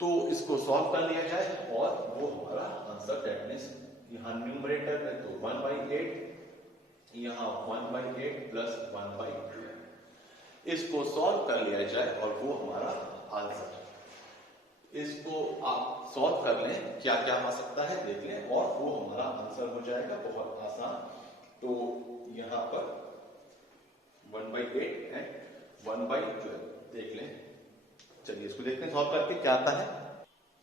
तो इसको सॉल्व कर लिया जाए और वो हमारा आंसर दैट मींस यहां न्यूमरेटर में तो 1/8, यहां 1/8 प्लस 1/2। इसको सॉल्व कर लिया जाए और वो हमारा आंसर। इसको आप सॉल्व कर लें, क्या क्या आ सकता है देख लें और वो हमारा आंसर हो जाएगा बहुत आसान। तो यहां पर 1/8 एंड 1/12 देख लें। चलिए इसको देखते हैं सॉल्व करके क्या आता है।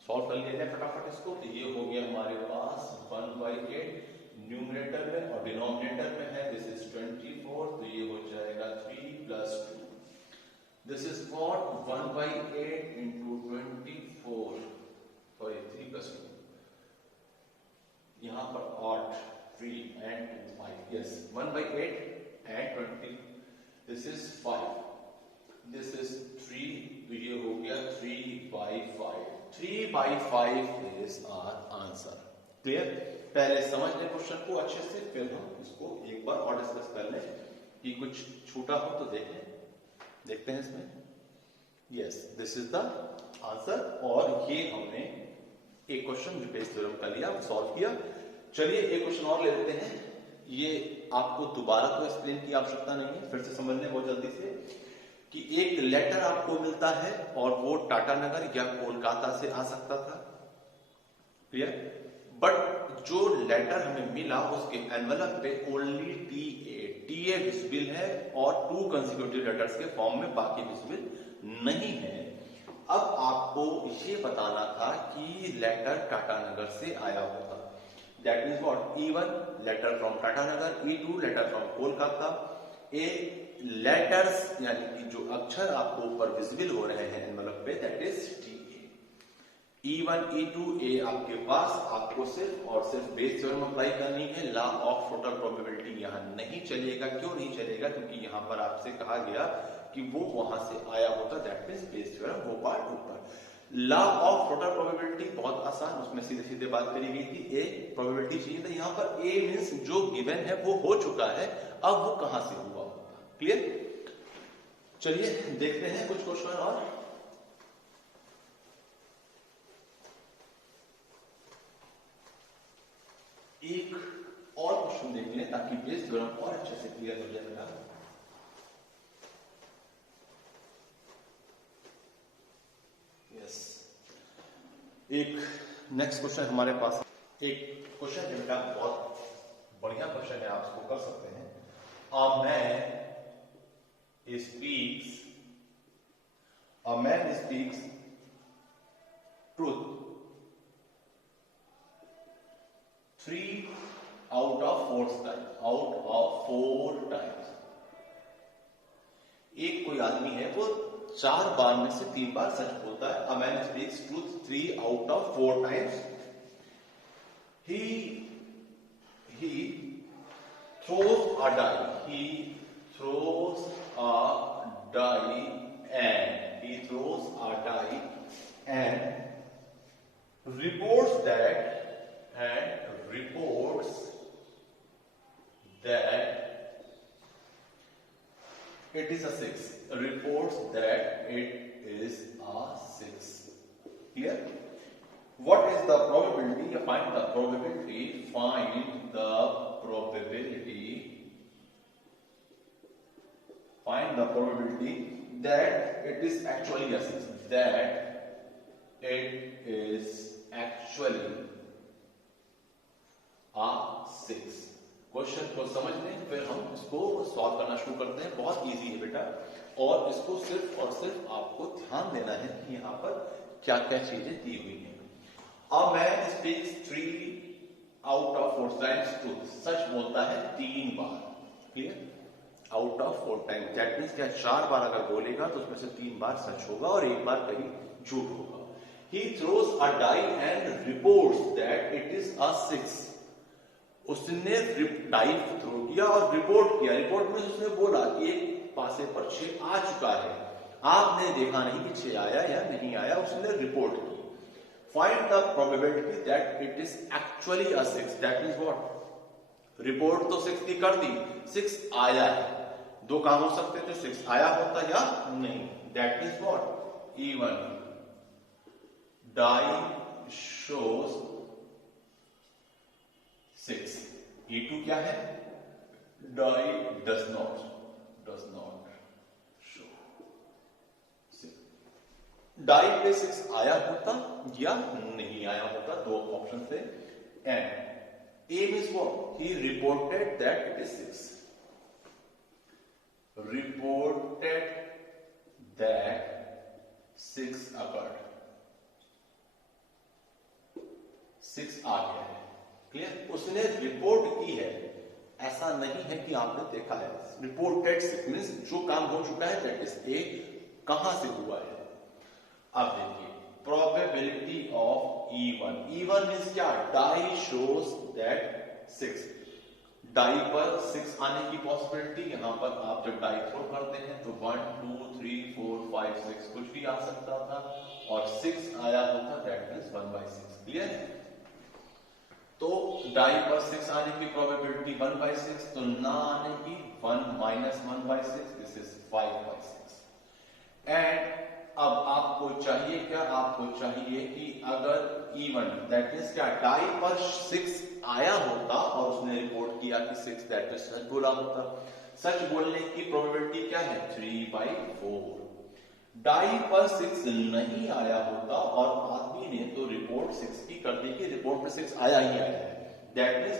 सॉल्व कर लिया जाए फटाफट इसको। तो ये हो गया हमारे पास 1/8 न्यूमरेटर में और डिनोमिनेटर में है दिस इज 24, तो ये हो जाएगा 3 + 2। This is what 1/8 into 24, sorry 3 + 2, यहां पर 8 3 and 2 5, yes 1/8 and 20, this is 5, this is 3, तो ये हो गया 3/5। 3/5 इज आवर आंसर। क्लियर? पहले समझ लें क्वेश्चन को अच्छे से, फिर हम इसको एक बार और डिस्कस कर लें कि कुछ छूटा हो तो देखें। देखते हैं इसमें। Yes, this is the answer. और ये हमने एक क्वेश्चन जो बेस थ्योरम का लिया वो सॉल्व किया। चलिए एक क्वेश्चन और ले लेते हैं। ये आपको दोबारा तो एक्सप्लेन की आवश्यकता नहीं है, फिर से समझ लें बहुत जल्दी से कि एक लेटर आपको मिलता है और वो टाटा नगर या कोलकाता से आ सकता था, क्लियर। बट जो लेटर हमें मिला उसके एनवेलप पे ओनली टीए विजिबल है और 2 कंसेक्यूटिव लेटर्स के फॉर्म में बाकी विजिबल नहीं है। अब आपको ये बताना था कि लेटर टाटा नगर से आया होगा, that means what, E1 letter from Tatanagar, E2 letter from Kolkata. A letters यानी कि जो अक्षर आपको ऊपर विजिबल हो रहे हैं एनवेलप पे, that is TA. E1 E2 ए आपके पास, आपको सिर्फ और सिर्फ बेस थ्योरम अप्लाई करनी है, लॉ ऑफ टोटल प्रोबेबिलिटी यहां नहीं चलेगा। क्यों नहीं चलेगा? क्योंकि यहां पर आपसे कहा गया कि वो वहां से आया होता, दैट मीन्स बेस थ्योरम, वो पार्ट ऊपर। लॉ ऑफ टोटल प्रोबेबिलिटी बहुत आसान, उसमें सीधे सीधे बात करी गई थी। ए प्रोबेबिलिटी चाहिए था, यहां पर ए मीन्स जो गिवन है वो हो चुका है, अब वो कहां से हुआ होता, क्लियर। चलिए देखते हैं कुछ क्वेश्चन और। एक और क्वेश्चन देख लें ताकि बेस थ्योरम और अच्छे से क्लियर हो जाएगा। यस, एक नेक्स्ट क्वेश्चन हमारे पास, एक क्वेश्चन है बेटा, बहुत बढ़िया क्वेश्चन है, आप इसको कर सकते हैं। A man speaks truth 3 out of 4 times। एक कोई आदमी है वो 4 बार में से 3 बार सच बोलता है। A man speaks truth 3 out of 4 times। He throws a die। He throws a die and reports that it is a 6। Reports that it is a 6, clear। What is the probability? Find the probability that it is actually a 6, that it is actually a 6। Question को समझ लें, फिर हम इसको सॉल्व करना शुरू करते हैं। बहुत इजी है बेटा, और इसको सिर्फ और सिर्फ आपको ध्यान देना है कि यहां पर क्या क्या चीजें दी हुई हैं। A man speaks 3 out of 4 times truth। सच बोलता है 3 बार, clear, out of 4 times, that means क्या, 4 बार अगर बोलेगा तो उसमें से 3 बार सच होगा और 1 बार कहीं झूठ होगा। He throws a die and reports that it is a 6। उसने डाई थ्रो किया और रिपोर्ट किया। रिपोर्ट में उसने बोला कि एक पासे पर 6 आ चुका है। आपने देखा नहीं कि 6 आया या नहीं आया, उसने रिपोर्ट की। Find the probability that it is actually a 6। That means what, report तो 6 की कर दी, 6 आया है। 2 काम हो सकते थे, 6 आया होता या नहीं। That means what, E1 die shows 6। E2 क्या है, die does not show 6। die पे 6 आया होता या नहीं आया होता, 2 ऑप्शन थे। And A means what, he reported that it is 6। reported that 6 occurred। 6 आ गया है, क्लियर। उसने रिपोर्ट की है, ऐसा नहीं है कि आपने देखा है। रिपोर्टेड 6 मींस जो काम हो चुका है, दैट इज ए। कहां से हुआ है, अब देखिए प्रोबेबिलिटी ऑफ E1 मींस क्या, डाई शोज दैट 6। डाई पर 6 आने की पॉसिबिलिटी, यहां पर आप जब डाई थ्रो करते हैं तो 1 2 3 4 5 6 कुछ भी आ सकता था और 6 आया होता, दैट मींस 1/6, क्लियर। तो डाई पर 6 आने की प्रोबेबिलिटी 1/6, तो ना आने की 1 - 1/6, दिस इज 5/6। एंड अब आपको चाहिए क्या, आपको चाहिए कि अगर E1 दैट मींस क्या, डाई पर 6 आया होता और उसने रिपोर्ट किया कि 6, दैट मींस सच बोला होता। सच बोलने की प्रोबेबिलिटी क्या है? 3/4। डाई पर 6 नहीं आया होता और आदमी ने तो रिपोर्ट 6 की कर दी कि रिपोर्ट में 6 आया ही आया है, दैट मींस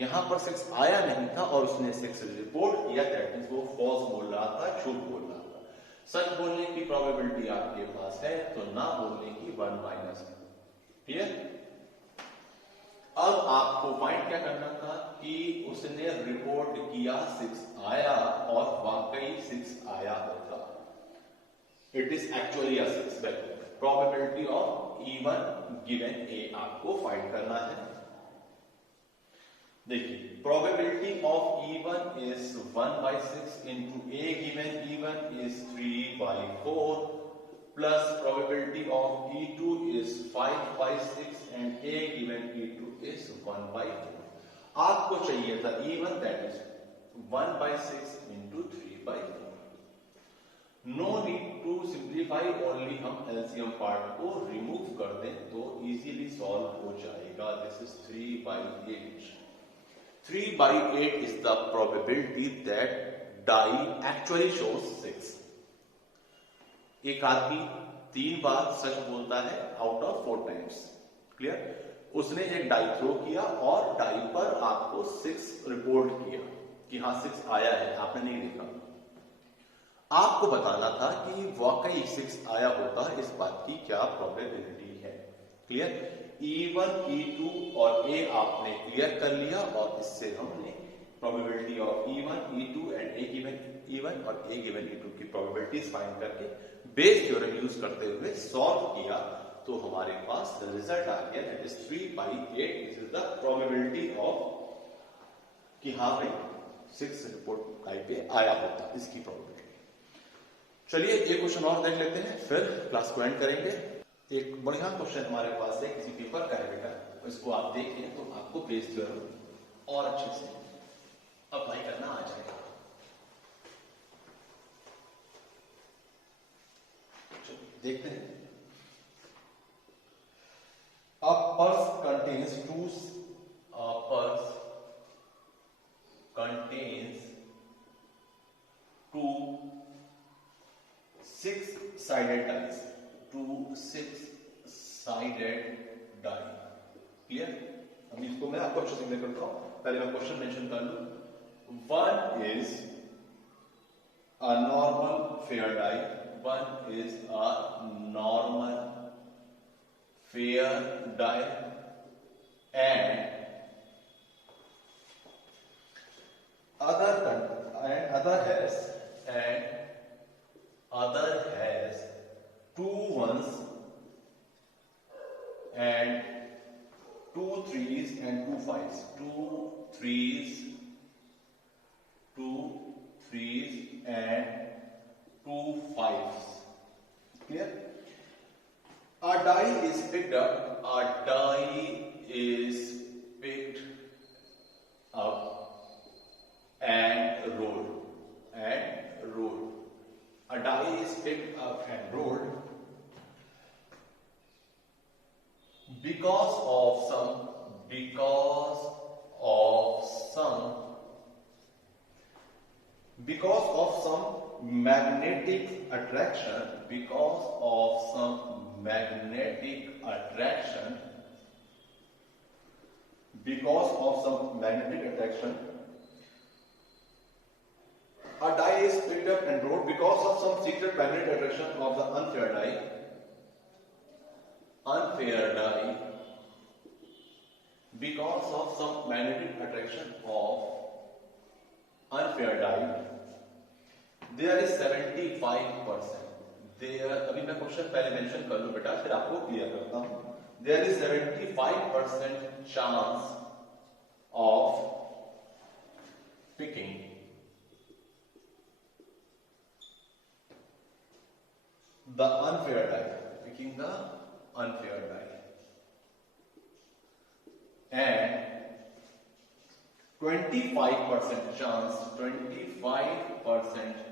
यहां पर 6 आया नहीं था और उसने 6 रिपोर्ट किया, दैट मींस वो फॉल्स बोल रहा था, झूठ बोल रहा था। सच बोलने की प्रोबेबिलिटी आपके पास है तो ना बोलने की 1 - क्लियर। अब आपको फाइंड क्या करना था कि उसने रिपोर्ट किया 6 आया और वाकई 6 आया होता, it is actually a 6 value. Probability of even given A आपको फाइंड करना है। देखिए, probability of even is 1/6 into A given even is 3/4 plus probability of E2 is 5/6 and A given E2 is 1/4. आपको चाहिए था E1, that is 1/6 into 3/4. No need to simplify, only हम LCM पार्ट को रिमूव कर दें तो इजीली सॉल्व हो जाएगा। This is 3/8. 3/8 is the probability that die actually shows 6. एक आदमी 3 बार सच बोलता है आउट ऑफ 4 टाइम्स, क्लियर। उसने एक डाई थ्रो किया और डाई पर आपको 6 रिपोर्ट किया कि हाँ 6 आया है, आपने नहीं देखा। आपको बताना था कि वाकई 6 आया होता, इस बात की क्या प्रोबेबिलिटी है, क्लियर। E1, E2 और A आपने क्लियर कर लिया और इससे हमने probability of E1, E2 and A given E1 और A गिवन E2 की प्रोबेबिलिटीज फाइंड करके बेस थ्योरम यूज करते हुए सॉल्व किया तो हमारे पास रिजल्ट आ गया, that is 3/8। This is the probability of कि हाँ भाई 6 रिपोर्ट टाइप पे आया होता, इसकी प्रोबेबिलिटी। चलिए एक क्वेश्चन और देख लेते हैं, फिर क्लास को एंड करेंगे। एक बढ़िया क्वेश्चन हमारे पास है किसी पेपर का है बेटा, इसको आप देखें तो आपको बेस थ्योरम और अच्छे से अप्लाई करना आ जाएगा। देखते हैं। A purse contains two 6-sided dice, 2 6-sided die, clear. अब इसको मैं आपको अच्छे से क्लियर करता हूं, पहले मैं क्वेश्चन मेंशन कर लूं। One is a normal fair die, one is a normal fair die and other has 2 1s and 2 3s and 2 5s, 2 3s and 2 5s, clear। A die is picked up, and rolled, a die is picked up and rolled because of some magnetic attraction, a die is picked up and rolled because of some secret magnetic attraction of the unfair die, because of some magnetic attraction of unfair die, there is 75%, there, अभी मैं क्वेश्चन पहले मेंशन कर लूं बेटा, फिर आपको क्लियर करता हूं। There is 75% chance of picking the unfair die, and 25%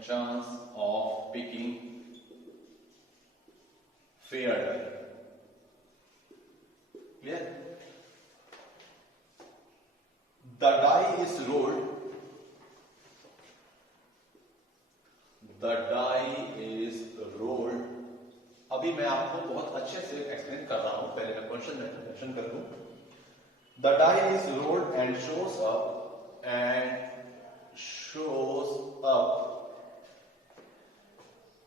chance of picking fair die, clear। अभी मैं आपको बहुत अच्छे से एक्सप्लेन कर रहा हूं, पहले मैं क्वेश्चन मेंशन कर दूं। The die is rolled and shows up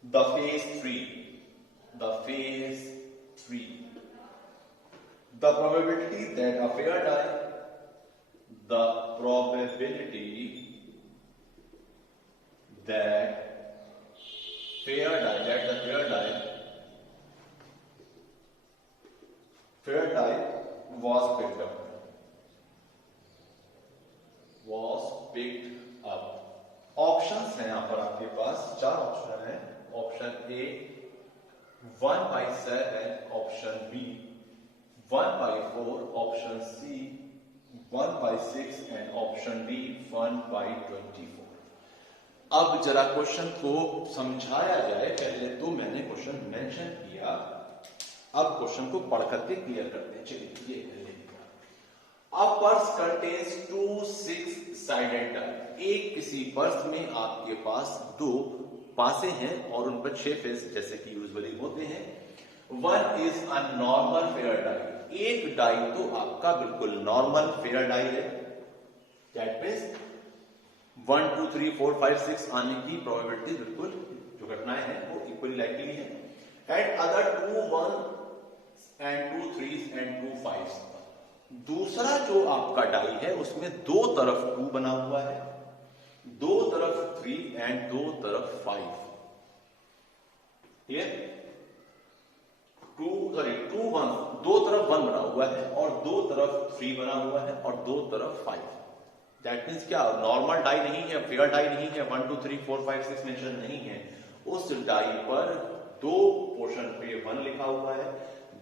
the phase 3. The probability that a fair die, the probability that the fair die was picked up. Options हैं यहां पर आपके पास, 4 ऑप्शन है। Option A 1/7, option B 1/4, option C 1/6 and option D 1/24। अब जरा क्वेश्चन को समझाया जाए। पहले तो मैंने क्वेश्चन मेंशन किया, अब क्वेश्चन को पढ़ करके क्लियर करते हैं। चलिए ये A purse contains 2 6-sided die. एक किसी पर्स में आपके पास 2 पासे हैं और उन पर 6 फेस जैसे कि यूजुअली होते हैं। One is a normal fair die. एक डाई तो आपका बिल्कुल नॉर्मल फेयर डाई है, दैट मींस 1 2 3 4 5 6 आने की प्रोबेबिलिटी बिल्कुल जो घटनाएं हैं वो इक्वली लाइकली है। And other 2 1 and 2 3 and 2 5। दूसरा जो आपका डाई है उसमें 2 तरफ 2 बना हुआ है, 2 तरफ 3 एंड 2 तरफ 5। ये 2 1 2 तरफ 1 बना हुआ है और 2 तरफ 3 बना हुआ है और 2 तरफ 5। दैट मींस क्या नॉर्मल डाई नहीं है, फेयर डाई नहीं है, 1 2 3 4 5 6 मेंशन नहीं है। उस डाई पर 2 पोर्शन पे 1 लिखा हुआ है,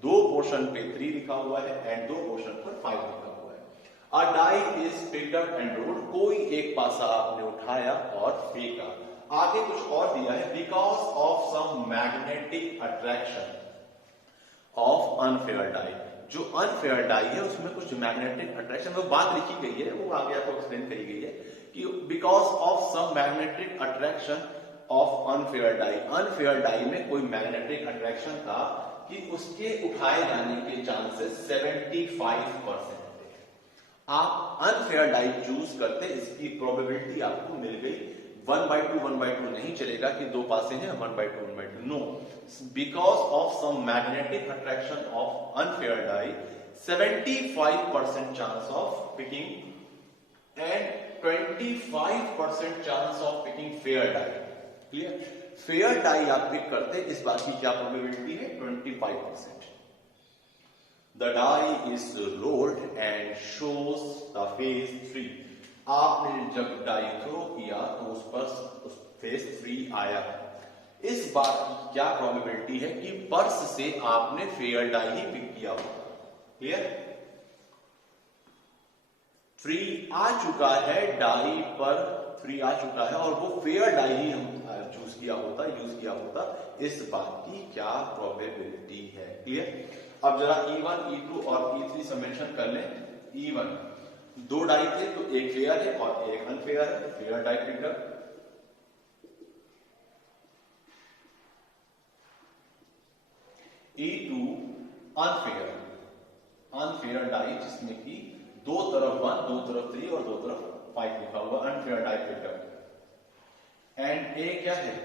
2 पोर्शन पे 3 लिखा हुआ है एंड 2 पोर्शन पर 5 लिखा हुआ है। A die is picked up and rolled. कोई एक पासा आपने उठाया और फेंका। आगे कुछ और दिया है, because of some magnetic attraction of unfair die. जो अनफेयर डाई है उसमें कुछ मैग्नेटिक अट्रैक्शन, वो बात लिखी गई है, वो आगे आपको एक्सप्लेन करी गई है कि because of some magnetic attraction of unfair die. Unfair die में कोई मैग्नेटिक अट्रैक्शन था कि उसके उठाए जाने के चांसेस 75% थे। आप अनफेयर डाई चूज करते, इसकी प्रोबेबिलिटी आपको मिल गई। 1/2 नहीं चलेगा कि 2 पासे हैं 1/2 no, because of some magnetic attraction of unfair die 75% chance of picking and 25% chance of picking fair die. Clear? Fair die आप पिक करते, इस बात की क्या प्रोबेबिलिटी है? 25%। The die is rolled and shows the face 3। आपने जब डाई थ्रो किया तो उस पर उस फेज 3 आया। इस बात की क्या प्रोबेबिलिटी है कि पर्स से आपने फेयर डाई ही पिक किया होगा। क्लियर? 3 आ चुका है, डाई पर 3 आ चुका है और वो फेयर डाई ही हम चूज किया होता, यूज किया होता। इस बात की क्या प्रोबेबिलिटी है? क्लियर? अब जरा E1 E2 और E3 समेशन कर लें। E1 2 डाई थे तो एक फेयर है और एक अनफेयर है, fair die pick up. E2 unfair die जिसमें कि 2 तरफ 1 2 तरफ 3 और 2 तरफ 5 लिखा हुआ, unfair die pick up. And A क्या है?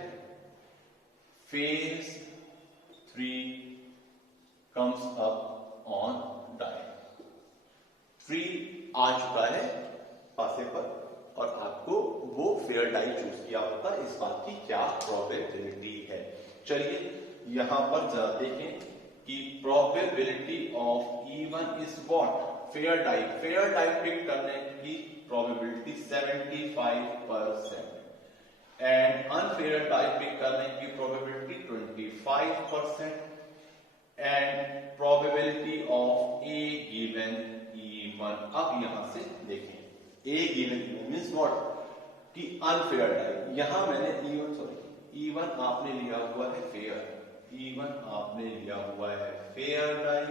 Face 3 comes up on die. 3 आ चुका है पासे पर और आपको वो फेयर डाई चूज किया होता। इस बात की क्या प्रोबेबिलिटी है? चलिए यहां पर जरा देखें कि probability of E1 is what? Fair die. Fair die pick करने की probability 75% and unfair die pick करने की probability 25% and probability of A given E1। अब यहां से देखें, ए गिवन मींस व्हाट? कि अनफेयर डाई। यहां मैंने E1 आपने लिया हुआ है फेयर, E1 आपने लिया हुआ है फेयर डाई,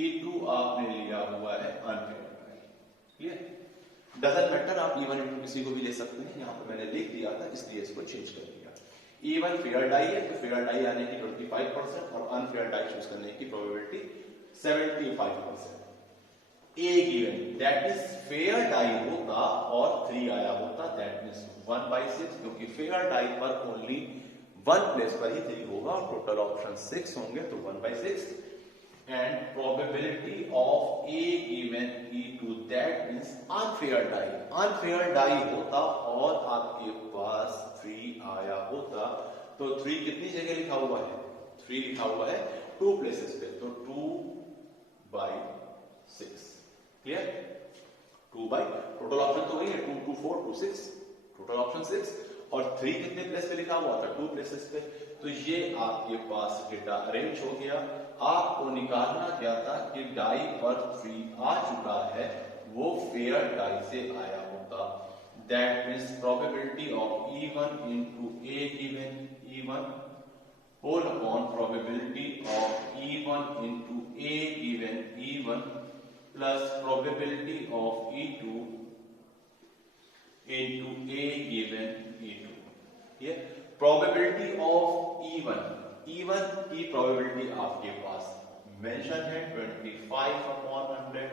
E2 आपने लिया हुआ है unfair die. Clear? Doesn't matter, आप E1 किसी को भी ले सकते हैं। यहां पर मैंने लिख दिया था इसलिए इसको चेंज कर दिया। E1 फेयर डाई है तो फेयर डाई आने की 25% और अनफेयर डाई चूज करने की probability 75%। A given that means fair die होता और 3 आया होता, दैट मींस 1/6, क्योंकि फेयर डाई पर ओनली 1 प्लेस पर ही 3 होगा और टोटल ऑप्शन 6 होंगे तो 1/6। And probability of A given E2 that means unfair die, unfair die होता और आपके पास 3 आया होता तो 3 कितनी जगह लिखा हुआ है, 3 लिखा हुआ है 2 प्लेसेस पे, तो 2/6। क्लियर? 2 बाई टोटल ऑप्शन तो वही है 2, 2, 4, 2, 6, टोटल ऑप्शन 6 और 3 कितने प्लेस पे लिखा हुआ था, 2 प्लेसेस पे। तो ये आपके पास डेटा अरेंज हो गया। आपको निकालना क्या था कि डाई पर 3 आ चुका है, वो फेयर डाई से आया होता, that means probability of E1 into A given E1 whole upon probability of E1 into A given E1 plus probability of E2 into A given E2। ये प्रोबेबिलिटी ऑफ E1 की प्रोबेबिलिटी आपके पास मेंशन है 25/100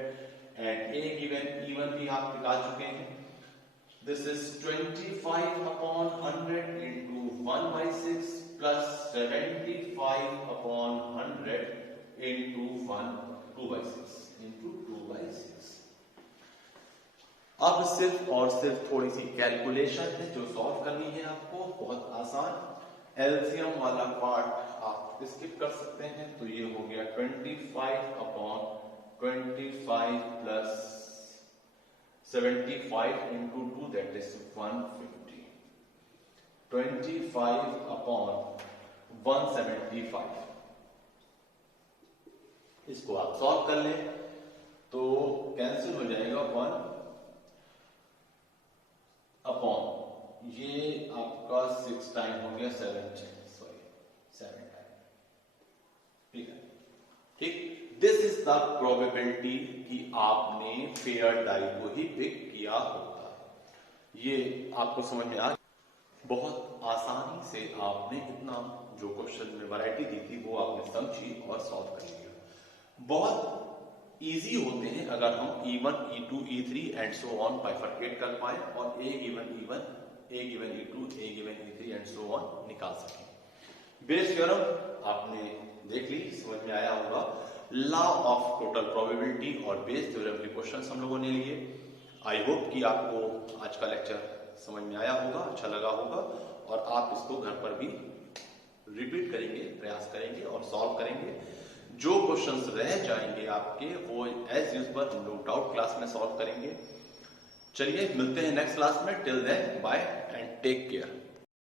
एंड A given E1 भी आप निकाल चुके हैं। This is 25/100 into 1/6 plus 75/100 into 2/6 into 2/6। अब सिर्फ और सिर्फ थोड़ी सी कैलकुलेशन है जो सॉल्व करनी है आपको, बहुत आसान। एलसीएम वाला पार्ट आप स्किप कर सकते हैं, तो ये हो गया 25/25 प्लस 75 into 2 दैट इज 150। 25/175 इसको आप सॉल्व कर लें तो कैंसिल हो जाएगा 1 अपॉन ये आपका 6 टाइम हो गया 7 टाइम। ठीक है, ठीक। दिस इज द प्रोबेबिलिटी कि आपने फेयर डाई को ही पिक किया होता है। ये आपको समझ में आ, बहुत आसानी से आपने इतना जो क्वेश्चन में वैरायटी दी थी वो आपने समझी और सॉल्व कर लिया। बहुत इजी होते हैं अगर हम E1, E2, E3 and so on bifurcate कर पाए और A given E1, A given E2, A given E3 and so on निकाल सकें। बेस थ्योरम आपने देख ली, समझ में आया होगा। लॉ ऑफ टोटल प्रोबेबिलिटी और बेस थ्योरम के क्वेश्चंस हम लोगों ने लिए। आई होप कि आपको आज का लेक्चर समझ में आया होगा, अच्छा लगा होगा और आप इसको घर पर भी रिपीट करेंगे, प्रयास करेंगे और सॉल्व करेंगे। जो क्वेश्चंस रह जाएंगे आपके वो एज यूजुअल हम लोग डाउट क्लास में सॉल्व करेंगे। चलिए मिलते हैं नेक्स्ट क्लास में। Till then bye and take care.